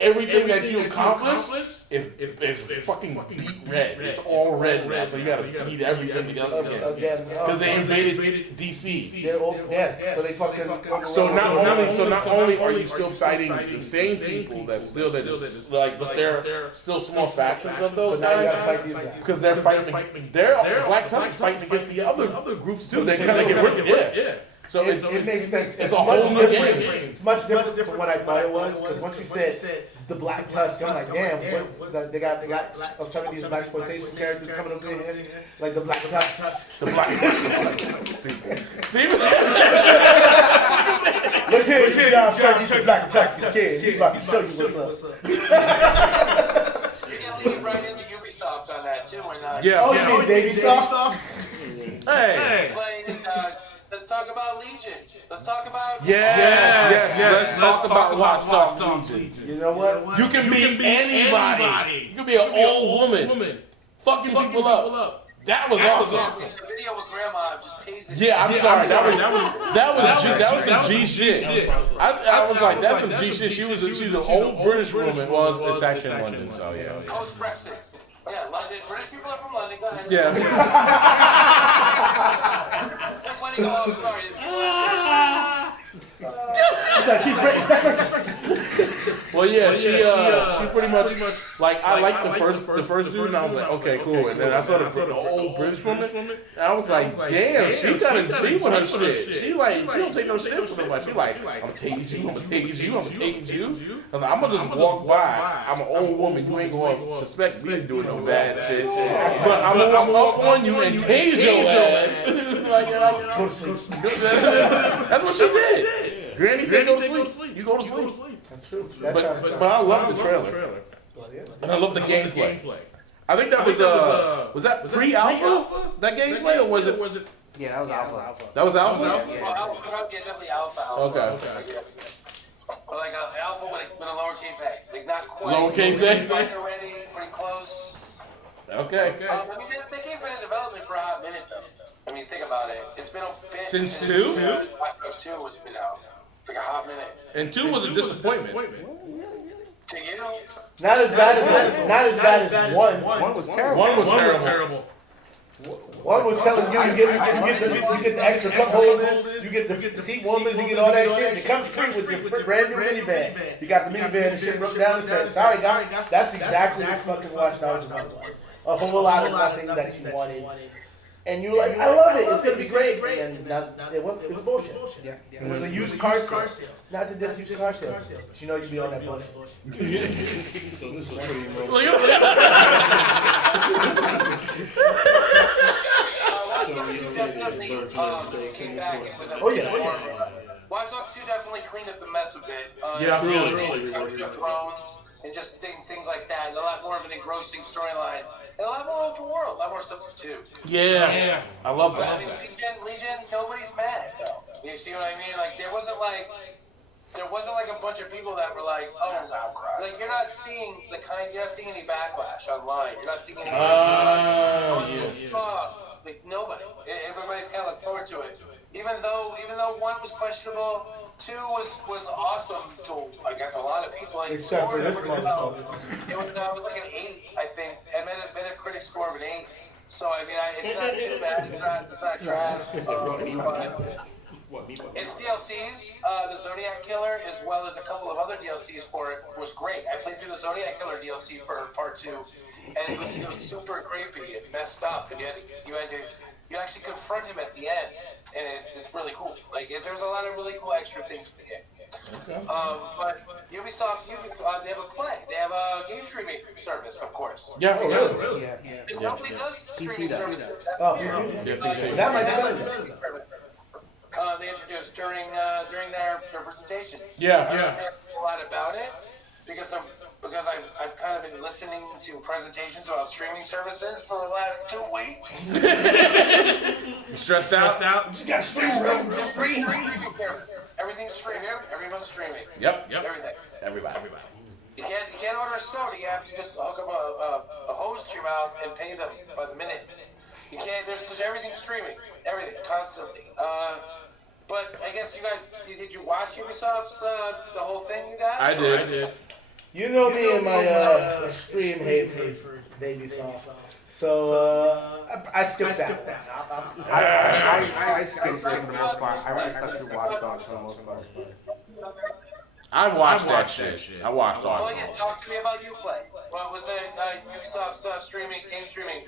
everything that you accomplish is fucking beat red. It's all red now, so you gotta beat everything else again. Because they invaded DC. Yeah, so they fucking. So not only are you still fighting the same people but they're still small factions of those But now you gotta guys fight these guys. because they're fighting. The Black Tuskers fighting against the other groups too. They kind of get rid of yeah. So It makes sense. It's a whole new game. It's much different from what I thought it was. Because once you said the Black Tusk, I'm like, damn, they got some of these black exploitation characters coming up in here, like the Black Tusk. The Black Look here, John Chuck, the Black Tusk kid. He's about to show you what's up. You can lead right into Ubisoft on that too, and Oh, you mean Davey Soft? Hey. playing. Let's talk about Legion. Let's talk about. Yes. Let's talk about Watch Dogs Legion. You know what? You can be anybody. You can be an old woman. Fucking people up. That was awesome. The video with Grandma just tasing. Yeah, I'm sorry. That was some G shit. I was like, that's some G shit. She's an old British woman. Well, it's actually in London, so yeah. Post Brexit. Yeah, London. British people are from London. Go ahead. Yeah. When you go, I'm sorry. Well, yeah, she pretty much like I liked the first dude, and I was like, okay, cool. And then I saw the old British woman, and I was like, damn, she got a G with her shit. She don't take no shit from nobody. She like, I'm gonna tase you. I'm like, I'm gonna just walk by. I'm an old woman. You ain't gonna suspect me of doing no bad shit. But I'm gonna walk up on you and tase your ass. That's what she did. Granny said go to sleep. You go to sleep. That's true. But I love the trailer. And I love the gameplay. I think that was that pre-alpha? That gameplay, or was it? Yeah, that was alpha. That was alpha? Yeah, definitely alpha. Okay. Or like alpha with a lowercase a. Like not quite. Lowercase a? Already, pretty close. Okay. I mean, the game's been in development for a hot minute, though. I mean, think about it. It's been a bit Since 2? Watch Dogs 2 was been out. It's like a hot minute. And 2 was a disappointment. To you? Not as bad as one. One was terrible. One was terrible. One was telling you get the extra cup holders, you get the seat warmers, you get all that shit. It comes free with your brand new minivan. You got the minivan and shit broke down and said, sorry guys, that's exactly what fucking Watch Dogs was. A whole lot of nothing that you wanted. And you're like, I love it, it's gonna be great. And it was bullshit. Yeah. It was a used car sale. Not to diss used car sale. But you know you'd be on that bullshit. So this was pretty much. Watch Dogs 2 definitely cleaned up the mess a bit. Yeah, really. Drones and just things like that. And a lot more of an engrossing storyline. And a lot more open world. A lot more stuff to do. Yeah. I love I that. mean, Legion, nobody's mad, though. You see what I mean? Like, there wasn't like a bunch of people that were like, oh, like you're not seeing any backlash online. You're not seeing any. Like nobody. Everybody's kind of looked forward to it. Even though 1 was questionable, 2 was awesome to I guess a lot of people. Like, Except for this motherfucker. It was like an 8, I think. It made a critic score of an 8. So I mean, it's not too bad. It's not trash. Its DLCs, the Zodiac Killer, as well as a couple of other DLCs for it, was great. I played through the Zodiac Killer DLC for Part 2, and it was super creepy and messed up, and you actually confront him at the end, and it's really cool. Like there's a lot of really cool extra things in the game. Okay. But Ubisoft, they have a play. They have a game streaming service, of course. Yeah, really. Yeah. Nobody does streaming services. Oh, that might be better. They introduced during their presentation. Yeah. I don't know a lot about it because I've kind of been listening to presentations about streaming services for the last 2 weeks. Stressed out? You just gotta stream. Everything's streaming. Everyone's streaming. Yep. Everything. Everybody. You can't order a soda. You have to just hook up a hose to your mouth and pay them by the minute. You can't. There's everything streaming. Everything constantly. But I guess you guys, did you watch Ubisoft's the whole thing? You guys? I did. You know me and my extreme hate for Baby Soft. So I skipped that one. I skipped it for the most part. I really stuck to Watch Dogs for the most part. I watched that shit. I watched all Well, of again, it. talk to me about Uplay. What was that Ubisoft's game streaming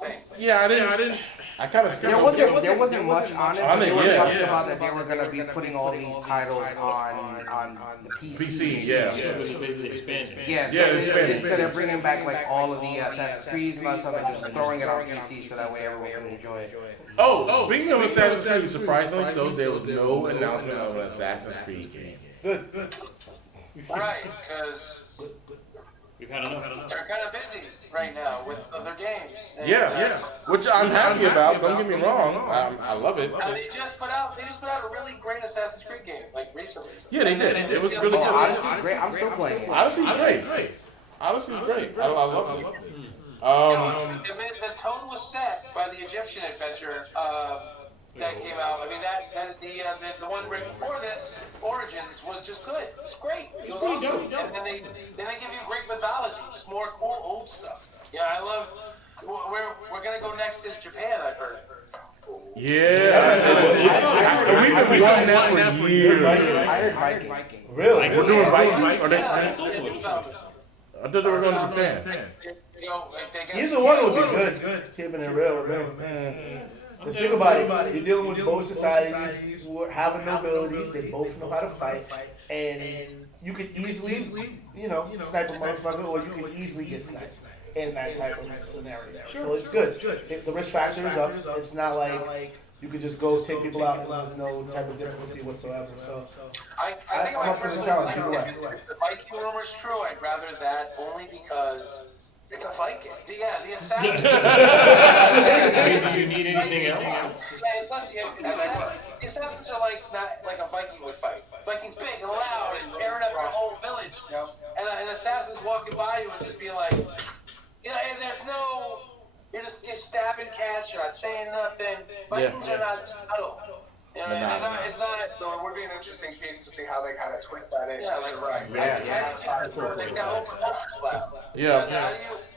thing? Yeah, I didn't. I kind of skipped There wasn't much on it. But they were yeah, talking yeah. about that they were gonna be putting all these titles on the PC. PC, yeah. So it was basically expansion. Yeah, Yeah, it's expansion. so they're bringing back like all of the Assassin's Creed and stuff and just throwing it on PC so that way everyone can enjoy it. Oh, speaking of Assassin's Creed, surprisingly so, there was no announcement of an Assassin's Creed game. Good. Right, because We've had enough. they're kind of busy right now with other games. And, Yeah, which I'm happy about. Don't get me wrong. I love it. And they just put out a really great Assassin's Creed game like recently. Yeah, they did. It was really Oh, good. Odyssey, great. I'm still playing it. Odyssey's great. Odyssey's great. I love it. The tone was set by the Egyptian adventure that came out. I mean, the one right before this, Origins, was just good. It was great. It was awesome. And then they give you great mythology, just more cool old stuff. Yeah, I love. We're gonna go next is Japan. I've heard. Yeah. We've been behind that for years. I heard Viking. Really? We're doing Viking. Or That's also Think about it. I thought they were going to Japan. You know, they get- Either one would be good. Keeping it real, man. Just think about it. You're dealing with both societies who have a nobility. They both know how to fight, and you could easily, snipe a motherfucker, or you can easily get sniped in that type of scenario. So it's good. The risk factor is up. It's not like you could just go take people out and there's no type of difficulty whatsoever. So I think I'm my up for the personal challenge. opinion, Either way. if the Viking rumor is true, I'd rather that only because it's a Viking. The assassins. Do you need anything else? Yeah, it's not, the assassins are not like a Viking would fight. Viking's big and loud and tearing up your whole village. And an assassin's walking by you and just being like, and there's no, you're stabbing cats, you're not saying nothing. Vikings are not subtle. It's not. So it would be an interesting piece to see how they kind of twist that in. Yeah, like right. Yeah. Like that whole culture slap. Yeah.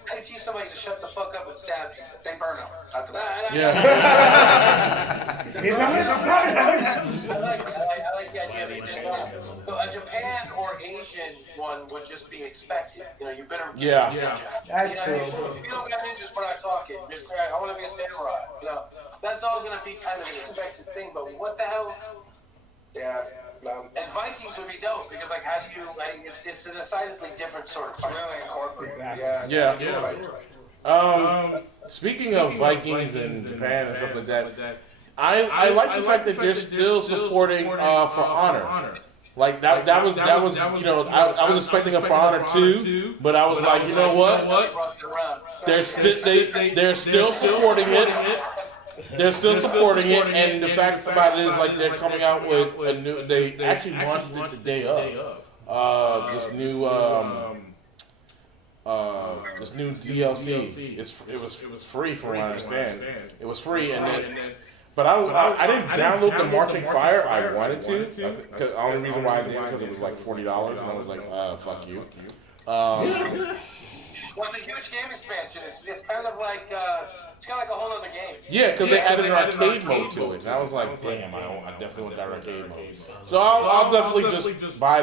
How do you teach somebody to shut the fuck up and stab you? They burn them. That's about it. Yeah. I like the idea of Japan. So a Japan or Asian one would just be expected. You better. Yeah. That's If true. you don't got ninjas, we're not talking. Just I want to be a samurai. That's all gonna be kind of an expected thing. But what the hell? Yeah. No. And Vikings would be dope because how do you it's a decidedly different sort of fight. Really incorporate. Exactly. Yeah. Speaking of Vikings and Japan and stuff like that, I like the fact that they're still supporting For Honor. Like that was I was expecting a For Honor 2, but I was like, you know what? They're still supporting it. They're still supporting it, and the fact about it is they're coming out with a new. They actually launched it the day of this new DLC. It was free from what I understand. It was free, but I didn't download the Marching Fire. I wanted to. Because the only reason why I did because it was like $40, and I was like, fuck you. Well, it's a huge game expansion. It's kind of like a whole other game. Yeah, because they added an arcade mode to it, and I was like, damn, I definitely want that arcade mode. So I'll definitely just buy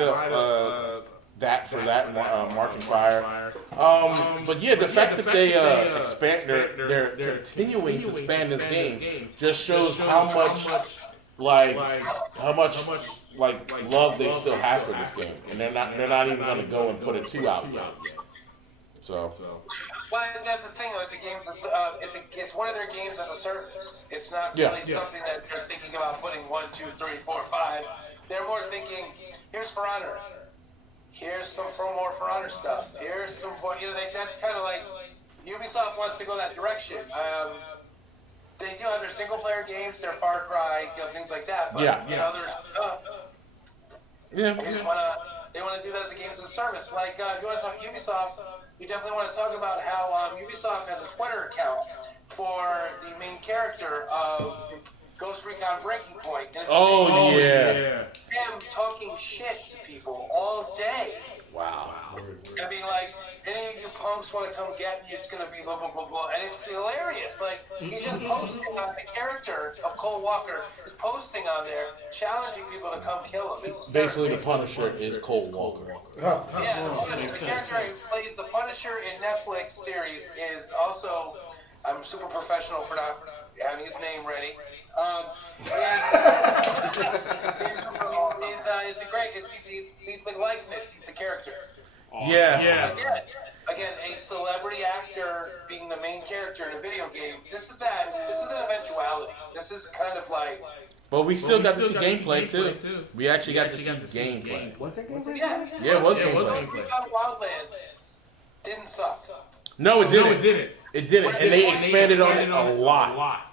that for that Marching Fire. But yeah, the fact that they they're continuing to expand this game just shows how much love they still have for this game, and they're not even going to go and put a 2 out yet. So. Well, that's the thing. It's a game. It's one of their games as a service. It's not really something that they're thinking about putting 1, 2, 3, 4, 5. They're more thinking, here's For Honor. Here's some more For Honor stuff. Here's some. That's kind of like Ubisoft wants to go that direction. They do have their single player games, their Far Cry, things like that. But other stuff. Yeah. They want to do that as a games as a service. Like if you want to talk Ubisoft. We definitely want to talk about how Ubisoft has a Twitter account for the main character of Ghost Recon Breaking Point. And it's him talking shit to people all day. Wow. I mean, like, any of you punks want to come get me, it's going to be blah, blah, blah, blah. And it's hilarious. Like, he's just posting on the character of Cole Walker is posting on there, challenging people to come kill him. It's Basically, the Punisher is Cole Walker. Oh, Yeah, the Punisher, the character who plays the Punisher in Netflix series is also, I'm super professional for not having his name ready. It's a great, he's the likeness, he's the character. Yeah. Again, a celebrity actor being the main character in a video game, this is an eventuality. This is kind of like... But we still got to see gameplay, too. We actually got to see gameplay. Was there gameplay? Yeah, it was Don't gameplay. Break Out Wildlands didn't suck. No, it didn't. It didn't. And they expanded on it a lot.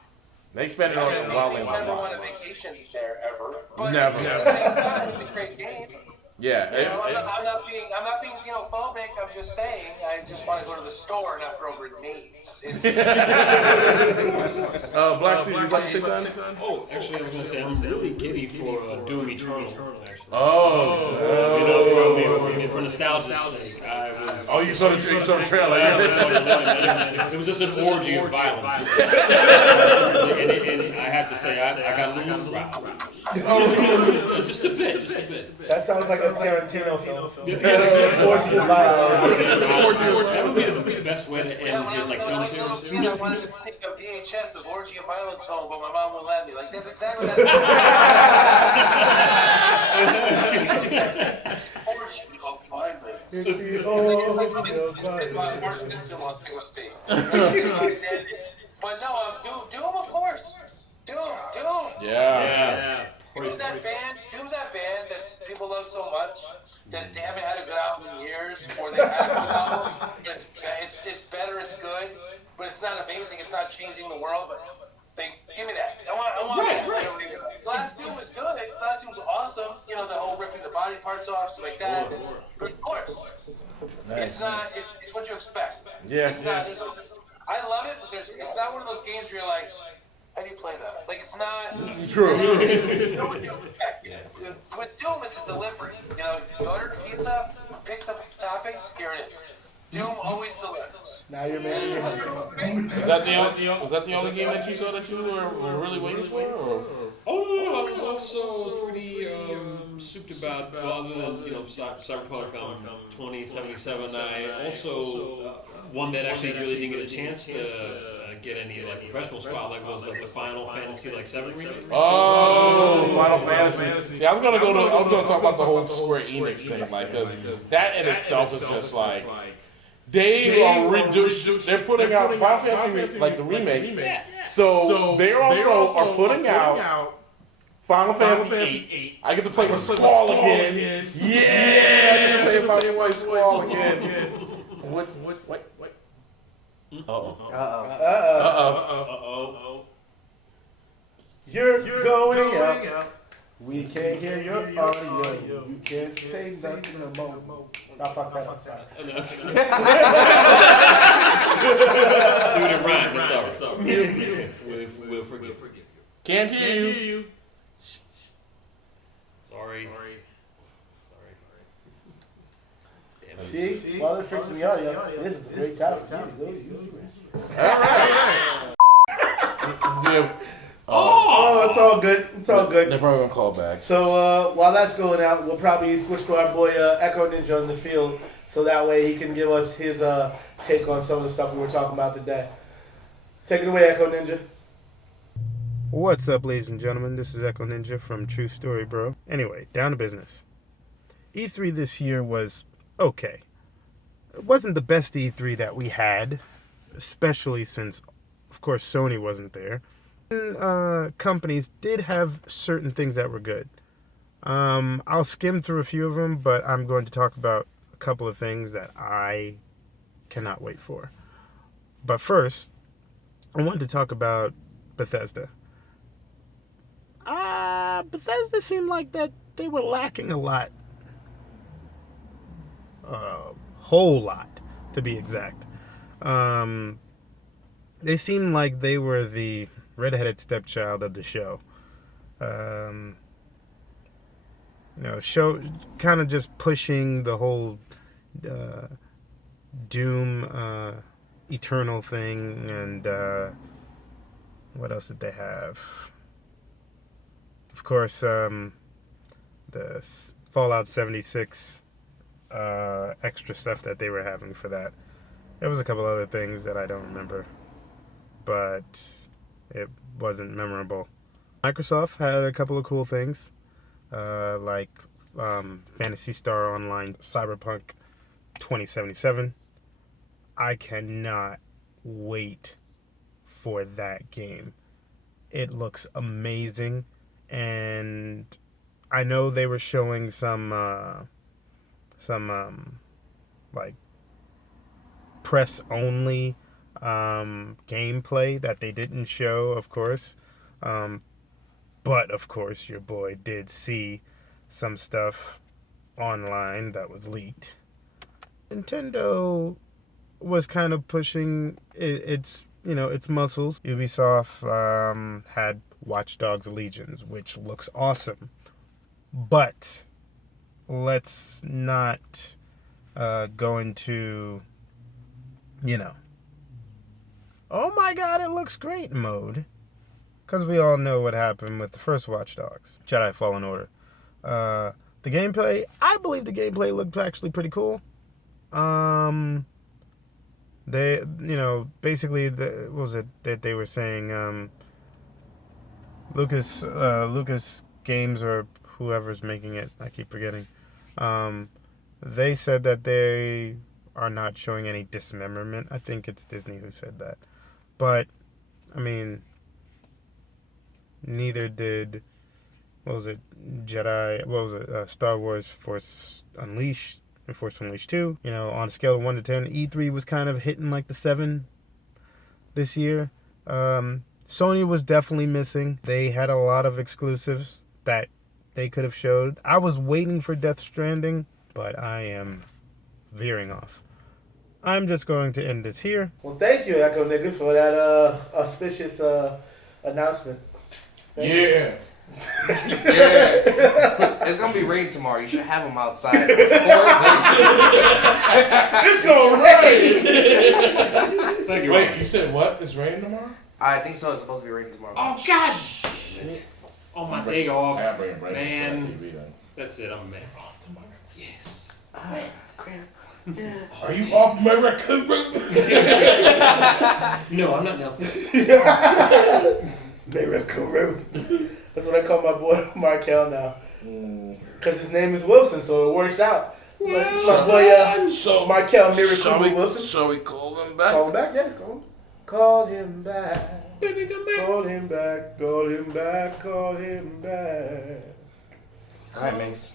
They expanded on it a lot. I never went on vacation there ever. But Never. at the same time, it's a great game. Yeah. You know, I'm not being xenophobic. I'm just saying I just want to go to the store and not throw grenades. Black Suit, you like to say something? Oh, actually, I was gonna say I'm really giddy for Doom Eternal. Actually. Oh. You know, for nostalgia's sake, I was. Oh, you saw the trailer. It was just an orgy of violence. and I have to say, I got a little roused. Just a bit. that sounds like a Tarantino film. Orgy of violence. That would be the best way to end his like film series. I wanted to stick a VHS of Orgy of Violence home, but my mom wouldn't let me. Like, that's exactly that. Orgy of Violence. It's the orgy of violence. But no, Doom, of course. Doom. Yeah. Doom's that band that people love so much that they haven't had a good album in years, or they had a good album. It's better, it's good, but it's not amazing. It's not changing the world. But give me that. I want that. Last Doom was good. Last Doom was awesome. You know, the whole ripping the body parts off, stuff like that. But of course, it's not. It's what you expect. Yeah. It's not. I love it, but it's not one of those games where you're like, how do you play that? Like, it's not. True. You know what you expect. With Doom, it's a delivery. You know, you order the pizza, you pick the toppings, here it is. Doom always delivers. Now you're managing. Was that the only game that you saw that you were really waiting for? Or? Oh no, I was also pretty souped about. Well, other than Cyberpunk 2077, I also one that actually really didn't get a chance to get any like professional spotlight was the Final Fantasy 7 remake. Oh, Final Fantasy. Yeah, I was gonna talk about the whole Square Enix thing, like, cause that in itself is just like they are reduced. They're putting out Final Fantasy like the remake. So they also are putting out Final Fantasy 8. I get to play with Squall again. Yeah, I get to play with Squall again. What? Uh-oh. You're going out. We can't hear your audio. You can't say nothing no more. I fucked that up. Sorry. Do it in rhyme. It's all right. We'll forgive you. Can't hear you. Sorry. See? While they're fixing the audio, this is a great time for you to go to YouTube. Alright. Yeah. Oh, it's all good. It's all good. They're probably gonna call back. So while that's going out, we'll probably switch to our boy Echo Ninja in the field, so that way he can give us his take on some of the stuff we were talking about today. Take it away, Echo Ninja. What's up, ladies and gentlemen? This is Echo Ninja from True Story Bro. Anyway, down to business. E3 this year was okay. It wasn't the best E3 that we had, especially since, of course, Sony wasn't there. And, companies did have certain things that were good. I'll skim through a few of them, but I'm going to talk about a couple of things that I cannot wait for. But first, I wanted to talk about Bethesda. Bethesda seemed like that they were lacking a lot. A whole lot, to be exact. They seemed like they were the redheaded stepchild of the show. Show kind of just pushing the whole Doom Eternal thing, and what else did they have? Of course, the Fallout 76 extra stuff that they were having for that. There was a couple other things that I don't remember, but it wasn't memorable. Microsoft had a couple of cool things, like Phantasy Star Online Cyberpunk 2077. I cannot wait for that game. It looks amazing, and I know they were showing some like press only gameplay that they didn't show, of course. But of course, your boy did see some stuff online that was leaked. Nintendo was kind of pushing its muscles. Ubisoft had Watch Dogs Legions, which looks awesome, but let's not go into oh my god, it looks great mode, because we all know what happened with the first Watch Dogs, Jedi Fallen Order. The gameplay, I believe the gameplay looked actually pretty cool. They, basically, what was it that they were saying? Lucas Games, or whoever's making it, I keep forgetting. They said that they are not showing any dismemberment. I think it's Disney who said that. But, I mean, neither did, Star Wars Force Unleashed. And Force Unleashed 2, on a scale of 1 to 10, E3 was kind of hitting like the 7 this year. Sony was definitely missing. They had a lot of exclusives that they could have showed. I was waiting for Death Stranding, but I am veering off. I'm just going to end this here. Well, thank you, Echo Nigga, for that auspicious announcement. Thank you. Yeah. It's gonna be rain tomorrow. You should have them outside. It's gonna rain. Thank you. Wait, you said what? It's raining tomorrow? I think so. It's supposed to be raining tomorrow. Oh God! On my day off, I gotta bring a break man. for TV then. That's it. I'm man off tomorrow. Yes. Crap. Are you off America? No, I'm not Nelson. Miracle. That's what I call my boy Markel now. Because his name is Wilson, so it works out. Like, it's my boy Markel Miracle Wilson. So we call him back? Call him back, yeah. Call him back. Baby, come back. Call him back. Call him back. Call him back. All right, Mace.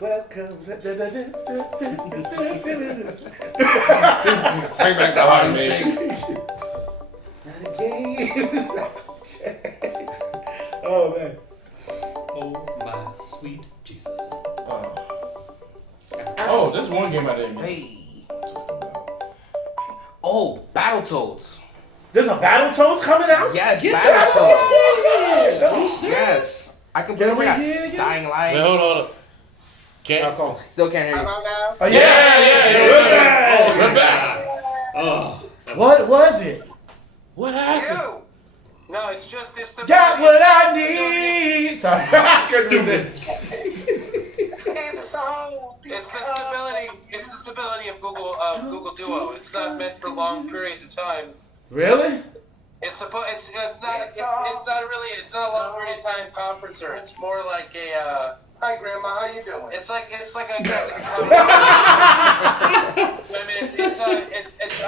Welcome. Bring back the hard shake. Oh man. Oh my sweet Jesus. Oh, there's one game I didn't get. Hey. Oh, Battletoads. There's a Battletoads coming out? Yes, Get Battletoads. Yes. I completely forgot. Dying Light. Wait, hold on. Can't. Still can't hear you. Oh, yeah. We're back. Oh. What was it? What happened? You. No, it's just this. Got what I need. Sorry. I couldn't do this. It's so. It's the stability. It's the stability of Google Duo. It's not meant for long periods of time. Really? It's not really a long period of time conferencer. It's more like a. Hi, Grandma. How you doing? It's like a. I mean, I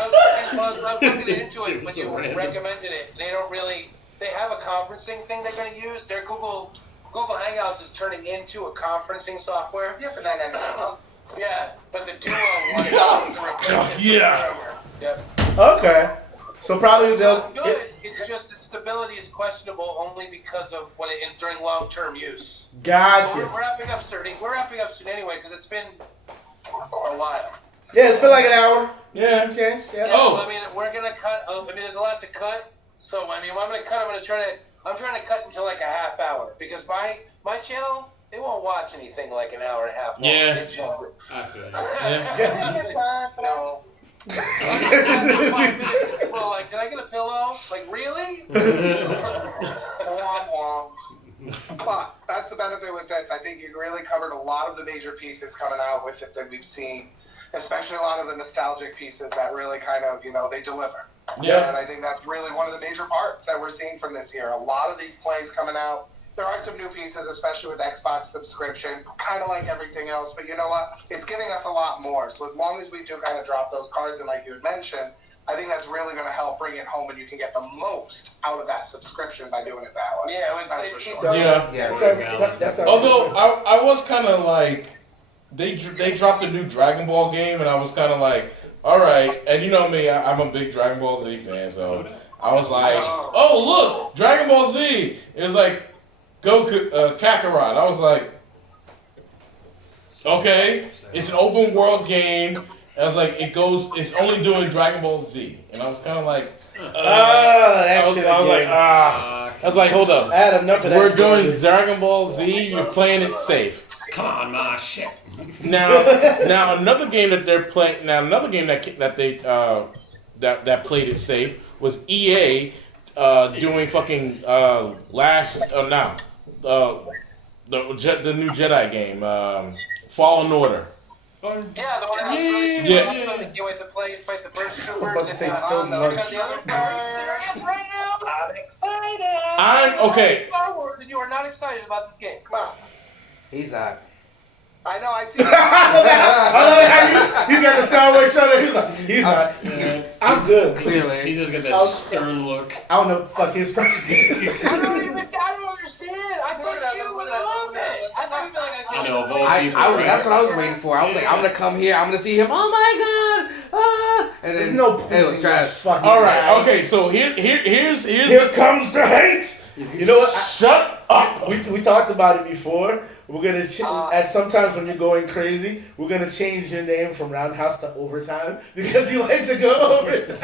was looking into it when you recommended it. They don't really. They have a conferencing thing they're going to use. Their Google Hangouts is turning into a conferencing software. Yeah, but no. Yeah, but the Duo one to replace it. Yeah. Yep. Okay. So probably So they'll. good. It's just its stability is questionable only because of during long-term use. Gotcha. We're wrapping up soon. We're wrapping up soon anyway because it's been a while. Yeah, it's been like an hour. Yeah. Change. Yeah. Yeah, so, I mean, we're gonna cut. There's a lot to cut. So I mean, when I'm gonna cut. I'm trying to cut until like a half hour because my channel they won't watch anything like an hour and a half long. Yeah. It's fun. I feel you. No. 5 minutes. Well, like, can I get a pillow? Like, really? Womp womp. But that's the benefit with this. I think you really covered a lot of the major pieces coming out with it that we've seen, especially a lot of the nostalgic pieces that really kind of, they deliver. Yeah. And I think that's really one of the major parts that we're seeing from this year. A lot of these plays coming out. There are some new pieces, especially with Xbox subscription, kind of like everything else. But you know what? It's giving us a lot more. So as long as we do kind of drop those cards, and like you had mentioned, I think that's really going to help bring it home, and you can get the most out of that subscription by doing it that way. Yeah, That's for sure. Yeah. That's Although I was kind of like, they dropped a new Dragon Ball game, and I was kind of like, all right. And you know me, I'm a big Dragon Ball Z fan, so I was like, oh look, Dragon Ball Z. It was like Goku Kakarot. I was like, okay, it's an open world game. I was like, it's only doing Dragon Ball Z, and I was kind of like, that shit. I was like, hold up. I had enough of that. We're doing Dragon Ball Z. You're playing it safe. Come on, ma, shit. Now another game that they're playing. Now another game that they that played it safe was EA doing fucking the new Jedi game, Fallen Order. Yeah, the one that was really super awesome. You went to play and fight the burst troopers. about to say still lunch. Because the other Star Wars serious right now? I'm excited. I'm okay. Star Wars, and you are not excited about this game. Come on. He's not. I know, I see. I love how he's got the Star Wars shoulder. He's not. I'm good. He Clearly. just got that stern look. I don't know what the fuck his problem is. I don't understand. I thought you would love it. I thought you'd be like, I know, of all people. That's what I was waiting for. I was like, I'm gonna come here. I'm gonna see him. Oh my god! Ah! And There's then no it was trash. fucking All right. guy. Okay. So here's Here comes the hate. You know what? Shut up. We talked about it before. We're gonna at sometimes when you're going crazy, we're gonna change your name from Roundhouse to Overtime because you like to go overtime.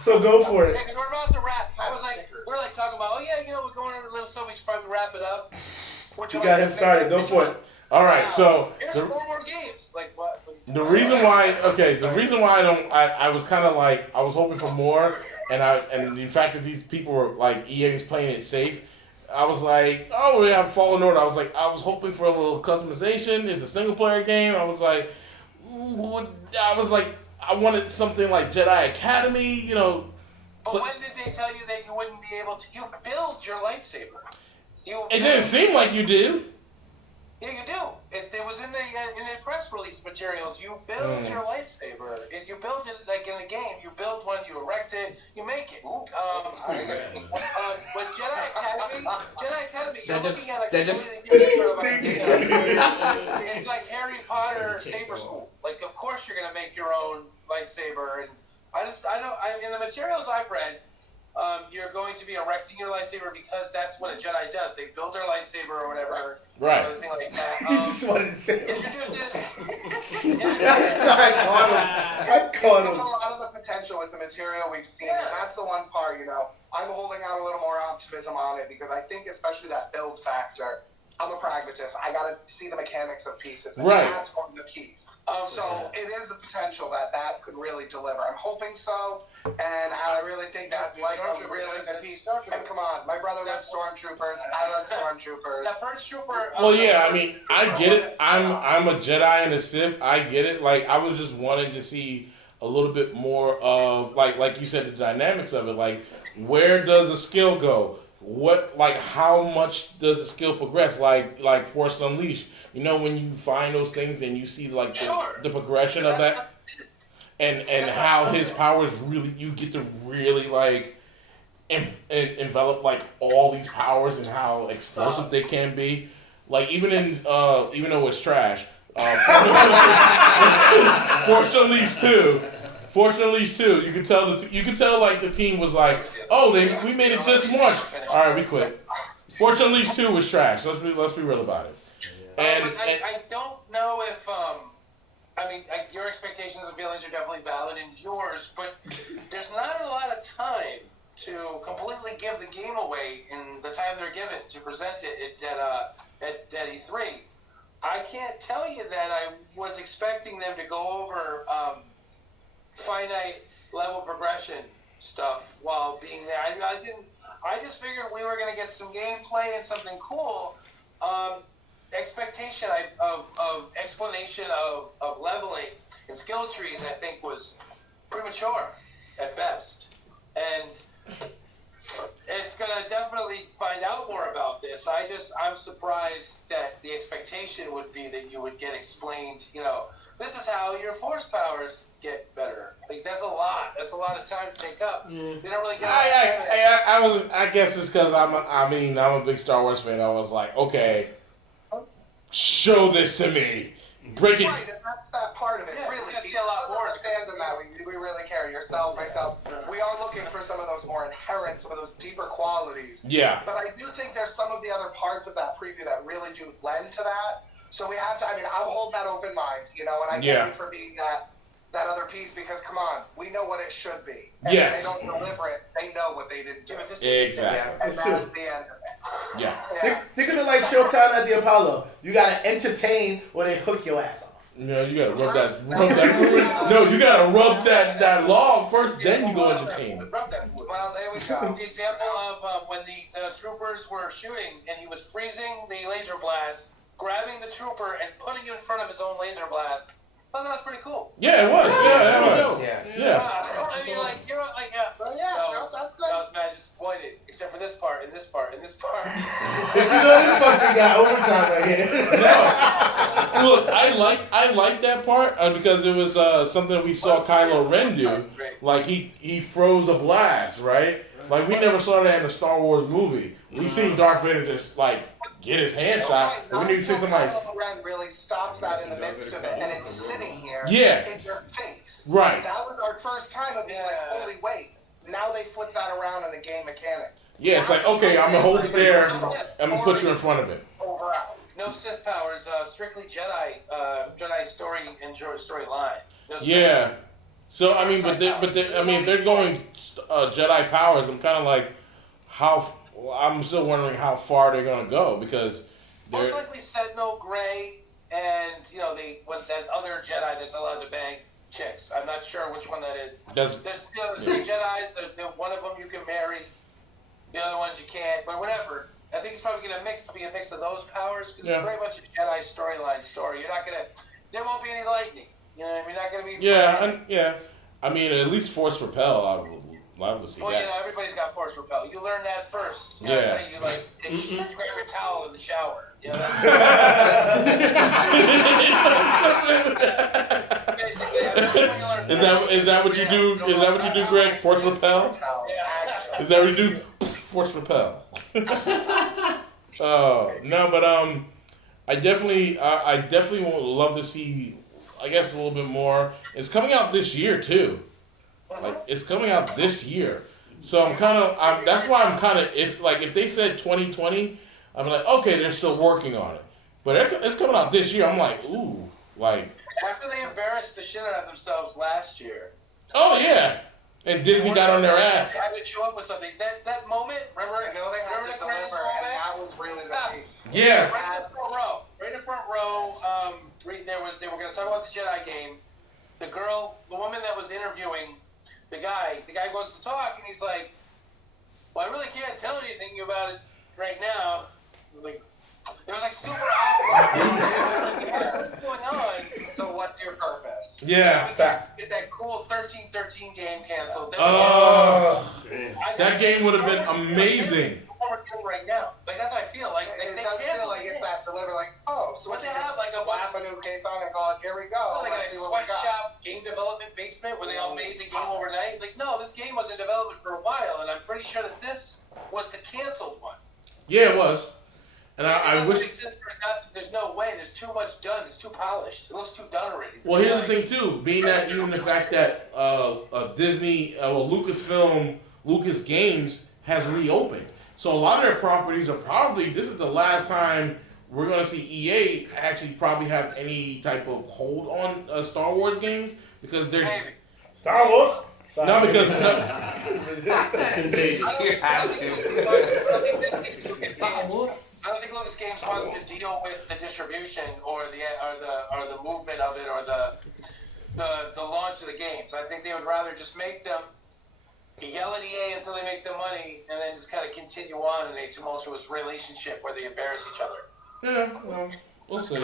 So go for it. Yeah, 'cause we're about to wrap. We're like talking about, we're going over a little so we should probably wrap it up. You got him started. Go for it. All right. So Here's 4 more games. Like what? the reason why I was kind of like I was hoping for more, and the fact that these people were like EA's playing it safe. I was like, oh, we have Fallen Order. I was hoping for a little customization. It's a single player game. I was like, I wanted something like Jedi Academy, But when did they tell you that you wouldn't be able to? You build your lightsaber. It didn't seem like you did. Yeah, you do. It was in the press release materials. You build your lightsaber. If you build it like in a game, you build one, you erect it, you make it. But Jedi Academy, you're looking at a completely different game. It's like Harry Potter Saber School. Like, of course you're gonna make your own lightsaber, and I know in the materials I've read. You're going to be erecting your lightsaber because that's what a Jedi does. They build their lightsaber or whatever. Right. Thing like that. You just wanted to say it. Introduced this. I caught him. A lot of the potential with the material we've seen, and that's the one part, I'm holding out a little more optimism on it because I think especially that build factor, I'm a pragmatist. I got to see the mechanics of pieces, and that's one of the keys. So it is a potential that could really deliver. I'm hoping so, and I really think that's like a really good piece. And come on, my brother loves Stormtroopers. I love Stormtroopers. That first trooper. Well, yeah, I mean, I get it. I'm a Jedi and a Sith. I get it. Like, I was just wanting to see a little bit more of, like you said, the dynamics of it. Like, where does the skill go? How much does the skill progress? Like Force Unleashed. When you find those things and you see the progression of that, and how his powers really, you get to really envelop all these powers and how explosive they can be. Like even though it's trash, Force Unleashed 2. Force Unleashed 2, you could tell the team was like, oh, we made it this much. All right, we quit. Force Unleashed 2 was trash. Let's be real about it. I don't know if your expectations and feelings are definitely valid in yours, but there's not a lot of time to completely give the game away in the time they're given to present it at at E3. I can't tell you that I was expecting them to go over finite level progression stuff while being there. I didn't. I just figured we were going to get some gameplay and something cool. Expectation of explanation of leveling and skill trees, I think, was premature at best. And it's going to definitely find out more about this. I'm surprised that the expectation would be that you would get explained, this is how your force powers get better. Like, that's a lot. That's a lot of time to take up. You don't really get I guess it's because I'm a big Star Wars fan. I was like, okay, show this to me. Break it. Right, and that's that part of it. Yeah, really, you see a lot more. fandom that we really care. Yourself, myself, we are looking for some of those more inherent, some of those deeper qualities. Yeah. But I do think there's some of the other parts of that preview that really do lend to that. So we have to. I'm holding that open mind, and I get you for being that other piece, because come on, we know what it should be. And Yes. if they don't deliver it, they know what they didn't do. Exactly. And that's the end of it. Yeah. Think of it like Showtime at the Apollo. You gotta entertain or they hook your ass off. You gotta rub that. No, you gotta rub that log first, then you go entertain. Rub that wood. Well, there we go. The example of when the troopers were shooting and he was freezing the laser blast, grabbing the trooper and putting him in front of his own laser blast. I thought that was pretty cool. Yeah, it was. Yeah, it was. Yeah. That's good. I was mad disappointed, except for this part, and this part, and this part. This fucking got overtime right here. No. Look, I like that part because it was something we saw Kylo Ren do. Like he froze a blast, right? Like we never saw that in a Star Wars movie. We seen Darth Vader just like get his hand shot. But we need to see somebody. Kylo Ren really stops that in the midst of it, and it's sitting here in your face. Right. That was our first time of being like, holy wait. Now they flip that around in the game mechanics. Yeah, it's like, okay, I'm gonna hold it there. I'm gonna put you in front of it. Over out. No Sith powers, strictly Jedi story and storyline. No Sith. Yeah. So I mean, but if they're going Jedi powers, I'm kind of like, I'm still wondering how far they're gonna go because most likely Sentinel, Grey, and that other Jedi that's allowed to bang chicks. I'm not sure which one that is. There's 3 Jedis. One of them you can marry, the other ones you can't. But whatever. I think it's probably gonna be a mix of those powers because it's very much a Jedi storyline story. There won't be any lightning. You're not gonna be. Yeah. I mean, at least Force Repel. I would love to see that. Everybody's got Force Repel. You learn that first. You grab your towel in the shower. Is that what you do? Is that what you do, Greg? Force Repel? Is that what you do? Force Repel. No, but I definitely would love to see. I guess a little bit more. It's coming out this year too. Like it's coming out this year, so that's why I'm kind of if they said 2020, I'm like okay, they're still working on it, but it's coming out this year. I'm like ooh, like after they embarrassed the shit out of themselves last year. Oh yeah, and Disney got on their ass. Had to show up with something. That moment, remember? I know they had to deliver, and that was really the case. Yeah. Right in the front row. They were going to talk about the Jedi game. The woman that was interviewing the guy goes to talk, and he's like, "Well, I really can't tell anything about it right now." Like, it was like super awkward. What's going on? So what's your purpose? Yeah. Get that cool 13-13 game canceled. That game would have been amazing. Right now, like that's how I feel. Like it does feel like it's that deliver. Like so what they have like slap a new case on and call it. Here we go. Like Let's a see what we got. sweatshop game development basement where they all made the game overnight. Like no, this game was in development for a while, and I'm pretty sure that this was the canceled one. Yeah, it was. And I wish. Make sense for it not to, there's no way. There's too much done. It's too polished. It looks too done already. Well, here's the thing too. Being that even the fact that Disney, Lucasfilm, Lucas Games has reopened. So a lot of their properties are this is the last time we're going to see EA actually probably have any type of hold on Star Wars games because they're... Maybe. Star Wars? No, because... Contagious. I don't think Lucas Games wants to deal with the distribution or the movement of it or the launch of the games. I think they would rather just make them yell at EA until they make the money and then just kind of continue on in a tumultuous relationship where they embarrass each other. Yeah, well, we'll see.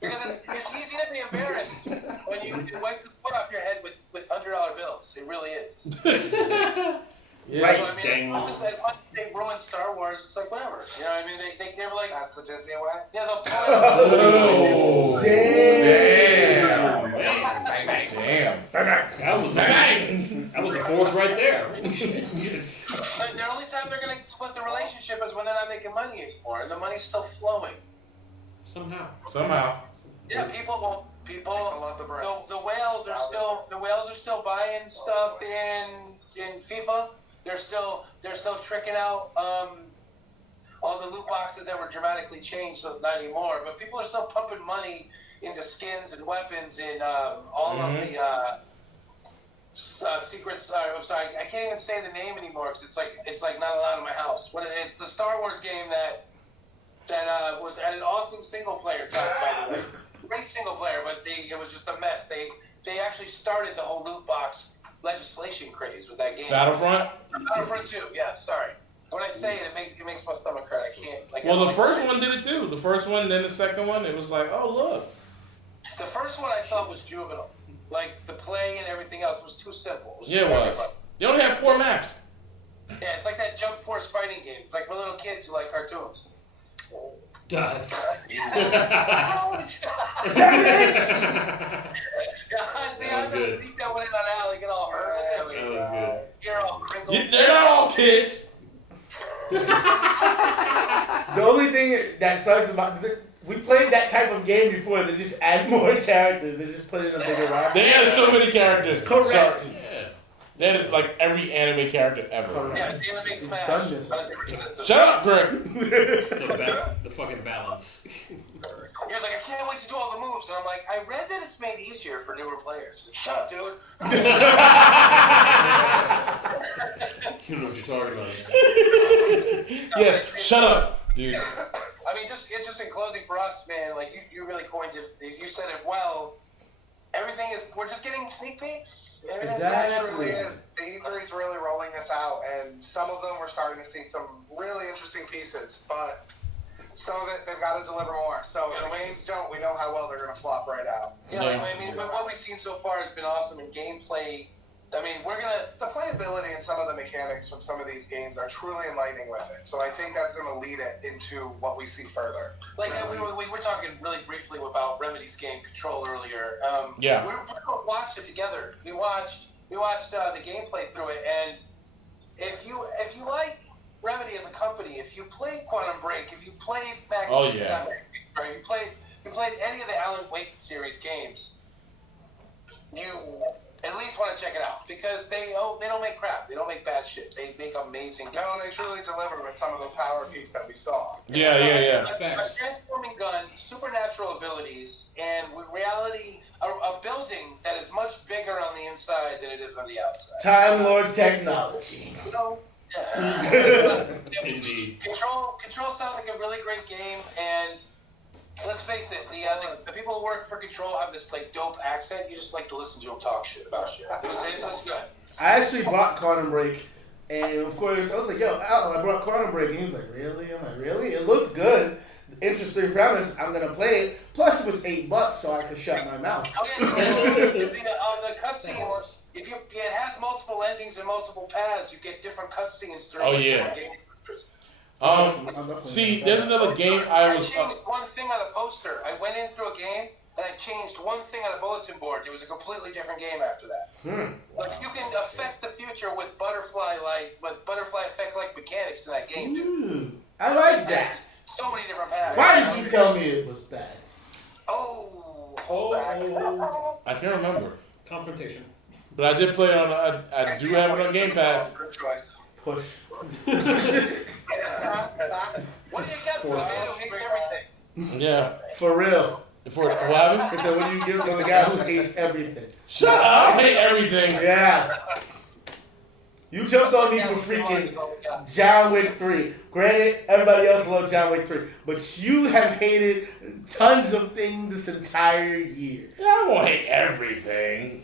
Because it's easy to be embarrassed when you wipe the foot off your head with $100 bills. It really is. Yeah. Right. So, I mean, once they ruin Star Wars, it's like whatever. You know what I mean? They were like, That's the Disney way. yeah, they'll pull Oh, Damn. Damn. That was the force right there. The only time they're gonna split the relationship is when they're not making money anymore, and the money's still flowing. Somehow. Yeah, people love the brand. The whales are still buying stuff in FIFA. They're still tricking out all the loot boxes that were dramatically changed, so not anymore. But people are still pumping money into skins and weapons and all of the secrets. I'm sorry, I can't even say the name anymore because it's like not allowed in my house. It's the Star Wars game that was at an awesome single player type, by the way. Great single player, but it was just a mess. They actually started the whole loot box legislation craze with that game. Battlefront? Battlefront 2, yeah, sorry. When I say it, it makes my stomach hurt. I can't. Well, the first one did it too. The first one, then the second one, it was like, oh, look. The first one I thought was juvenile. Like, the play and everything else was too simple. Yeah, it was. They only have 4 maps. Yeah, it's like that Jump Force fighting game. It's like for little kids who like cartoons. Does. See, I'm gonna sneak that one in on Al. Get all hurt. That was good. You're all crinkled. They're not all kids. The only thing that sucks about we played that type of game before. They just add more characters. They just put in a bigger roster. They had so many characters. Correct. Sorry. They had like every anime character ever. Correct. Yeah, it's anime smash. Done this. On a different system. Shut up, Greg. The fucking balance. He was like, I can't wait to do all the moves. And I'm like, I read that it's made easier for newer players. Like, shut up, dude. You know what you're talking about. Yes, shut up, dude. I mean, it's just in closing for us, man. Like you really coined it. You said it well. Everything is. We're just getting sneak peeks. Everything's Exactly. It is. The E3 is really rolling this out, and some of them we're starting to see some really interesting pieces, but some of it they've got to deliver more. So if the games don't, we know how well they're going to flop right out. Yeah, I mean, what we've seen so far has been awesome in gameplay. I mean, The playability and some of the mechanics from some of these games are truly enlightening with it. So I think that's going to lead it into what we see further. like we were talking really briefly about Remedy's game Control earlier. Yeah. We watched it together. We watched the gameplay through it, and if you like Remedy as a company, if you played Quantum Break, if you played Max, Oh, yeah. or if you played any of the Alan Wake series games, you at least want to check it out because they don't make crap. They don't make bad shit. They make amazing games. No, they truly deliver with some of those power pieces that we saw. Yeah. A transforming gun, supernatural abilities, and with reality, a building that is much bigger on the inside than it is on the outside. Time Lord technology. So, yeah. Indeed. Control sounds like a really great game, and let's face it, the people who work for Control have this like dope accent. You just like to listen to them talk shit about shit. It's just good. I actually bought Quantum Break, and of course, I was like, yo, Al, I brought Quantum Break. And he was like, really? I'm like, really? It looked good. Interesting premise. I'm going to play it. Plus, it was $8, so I could shut my mouth. Oh, yeah, the cutscenes, it has multiple endings and multiple paths. You get different cutscenes through. Oh, yeah. See, there's another game I was. changed one thing on a poster. I went in through a game and I changed one thing on a bulletin board. It was a completely different game after that. Like you can affect the future with butterfly effect like mechanics in that game, dude. Ooh, I like that. So many different paths. Why did you tell me it was bad? Hold back. I can't remember, Confrontation. but I did play it on. I do have it on Game Pass. Good choice. Push. What do you get for a man who hates everything? Yeah. For real. For what happened? I said, what do you give to the guy who hates everything? Shut up! I hate everything. Yeah. You jumped on me for freaking John Wick 3. Granted, everybody else loved John Wick 3, but you have hated tons of things this entire year. Yeah, I won't hate everything.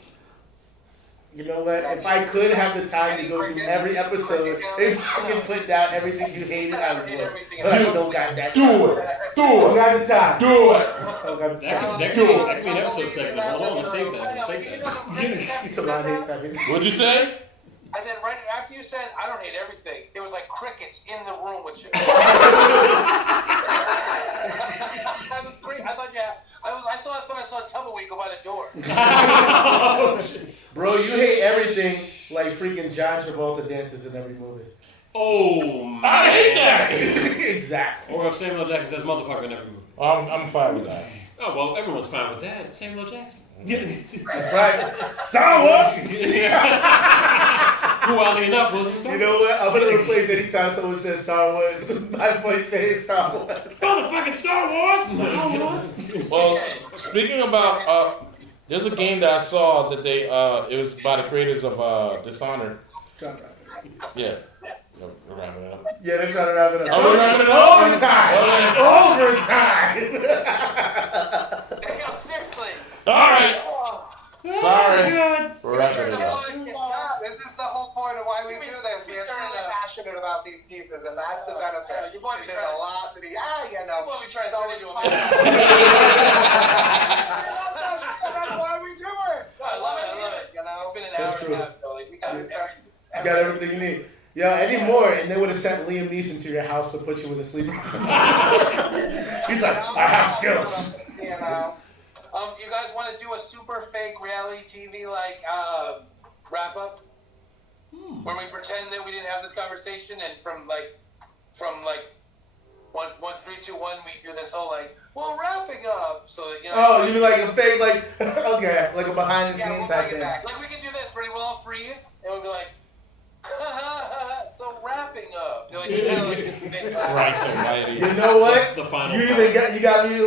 You know what? If I could have the time to go through every episode and fucking put down everything you hated, I would. But I don't got that. Do it. Don't got the time. Do it. Don't got the time. That could be an episode segment. Hold on, let's save that. Come on, hate something. What'd you say? I said right after you said I don't hate everything. There was like crickets in the room with you. I was great. I thought I saw a tumbleweed go by the door. Bro, you hate everything like freaking John Travolta dances in every movie. Oh, I hate that. Exactly. Or if Samuel L. Jackson says motherfucker in every movie. Oh, I'm fine with that. Oh, well, everyone's fine with that. Samuel L. Jackson. That's right. Star Wars. Who, oddly enough, was the Star You know what? I'm gonna replace anytime someone says Star Wars. My voice saying Star Wars. Motherfucking Star Wars! Well, speaking about, there's a game that I saw that they, it was by the creators of Dishonored. Yeah. We're wrapping it up. Yeah, they're trying to wrap it up. Oh, we're wrapping it up? Overtime! Overtime! Yo, seriously. All right. Oh, Sorry. We're wrapping it up. This is the whole point of why we do this. We're really passionate about these pieces, and that's the benefit. your boy be There's trying a lot to be. You know. Your boy be trying to So turn it's into a fun. man. That's why we do it. I love it. You know. It's been an That's hour true. and a half, though. Like, we got everything. You got everything you need. Yo, anymore, and they would have sent Liam Neeson to your house to put you in a sleeper. He's like, I have skills. You know. You guys want to do a super fake reality TV like wrap up, where we pretend that we didn't have this conversation, and from 1, 3, 2, 1, we do this whole like, well, wrapping up, so that Oh, you mean like a fake, like, okay, like a behind the Yeah, scenes we'll type bring it thing. back. like we can do this. Ready? We'll all freeze, and we'll be like, so wrapping up. You're like, you kind of like this fake laugh. Right, somebody. You know what? The final. You got me.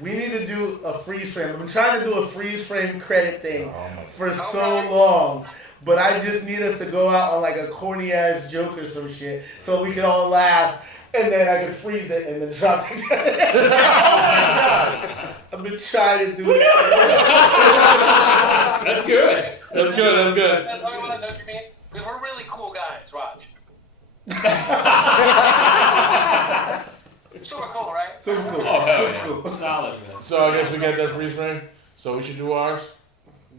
We need to do a freeze frame. I've been trying to do a freeze frame credit thing for so long, but I just need us to go out on like a corny ass joke or some shit, so we can all laugh, and then I can freeze it and then drop the credit. Oh my god! I've been trying to do it. That's good. That's good. That's how we want to, don't you mean? Because we're really cool guys, watch. Super cool, right? Super cool. Oh, hell Super yeah. cool. Solid, man. So I guess we got that freeze frame. So we should do ours.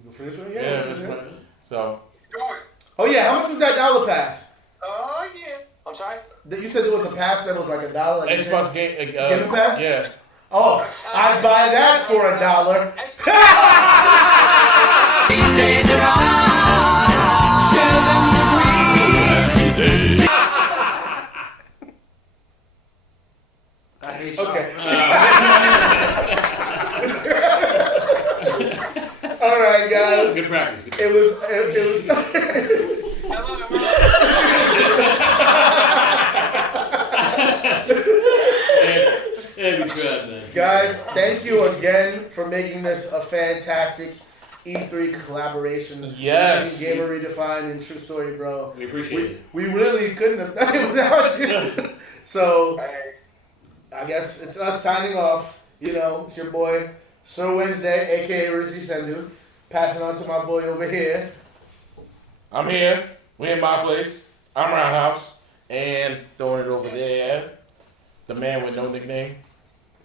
The freeze frame? Yeah. Yeah. So Do it. Oh yeah, how much was that dollar pass? Oh yeah. I'm sorry? You said there was a pass that was like $1. Like Xbox game. Game Pass? Yeah. Oh, I'd buy that for $1. These days are on, share them the green. I hate you. Okay. All right, guys. Good practice. It was. I love it, bro. Yeah, we tried, man. Guys, thank you again for making this a fantastic E3 collaboration. Yes. between Gamer Redefined and True Story, bro. We appreciate it. We really couldn't have done it without you. So, I guess it's us signing off. You know, it's your boy, Sir Wednesday, aka Rizzy Sendu. Passing on to my boy over here. I'm here. We in my place. I'm Roundhouse. And throwing it over there. The man with no nickname.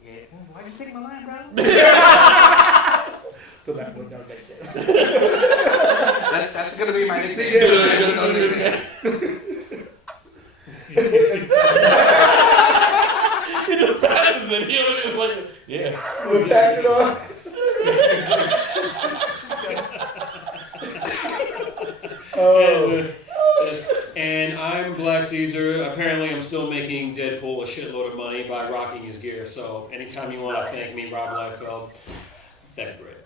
Yeah. Why'd you take my line, bro? So that would not make it. That's gonna be my nickname. Yeah. We'll pass it on. Oh. And I'm Black Caesar. Apparently, I'm still making Deadpool a shitload of money by rocking his gear. So, anytime you want to thank me, Rob Liefeld, that'd be great.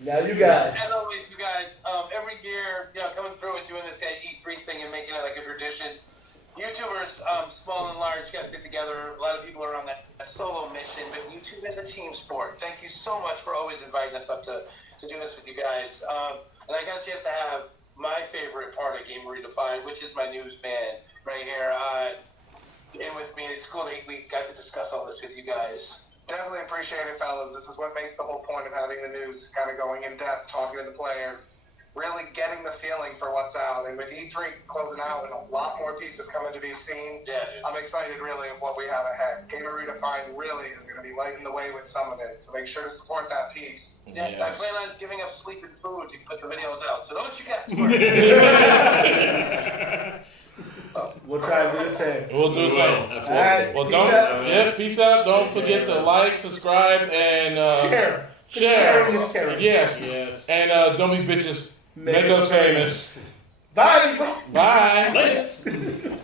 Now you guys. As always, you guys, every year, coming through and doing this E3 thing and making it like a tradition. YouTubers, small and large, guys get together. A lot of people are on that solo mission, but YouTube is a team sport. Thank you so much for always inviting us up to do this with you guys. And I got a chance to have my favorite part of Gamer Redefined, which is my news man right here. And with me, it's cool that we got to discuss all this with you guys. Definitely appreciate it, fellas. This is what makes the whole point of having the news, kind of going in depth, talking to the players, really getting the feeling for what's out. And with E3 closing out and a lot more pieces coming to be seen, I'm excited really of what we have ahead. Gamer Redefined really is going to be lighting the way with some of it, so make sure to support that piece. Yeah, Yes. I plan on giving up sleep and food to put the videos out, so don't you guys worry. We'll try to do the same. We'll do so. Absolutely. All right. Well, Peace don't. out. Yeah, peace out. Don't forget to like, subscribe, and Share. share. Sharing is caring. Yes. Yes. And don't be bitches. Make us famous. Bye. Bye. Latest.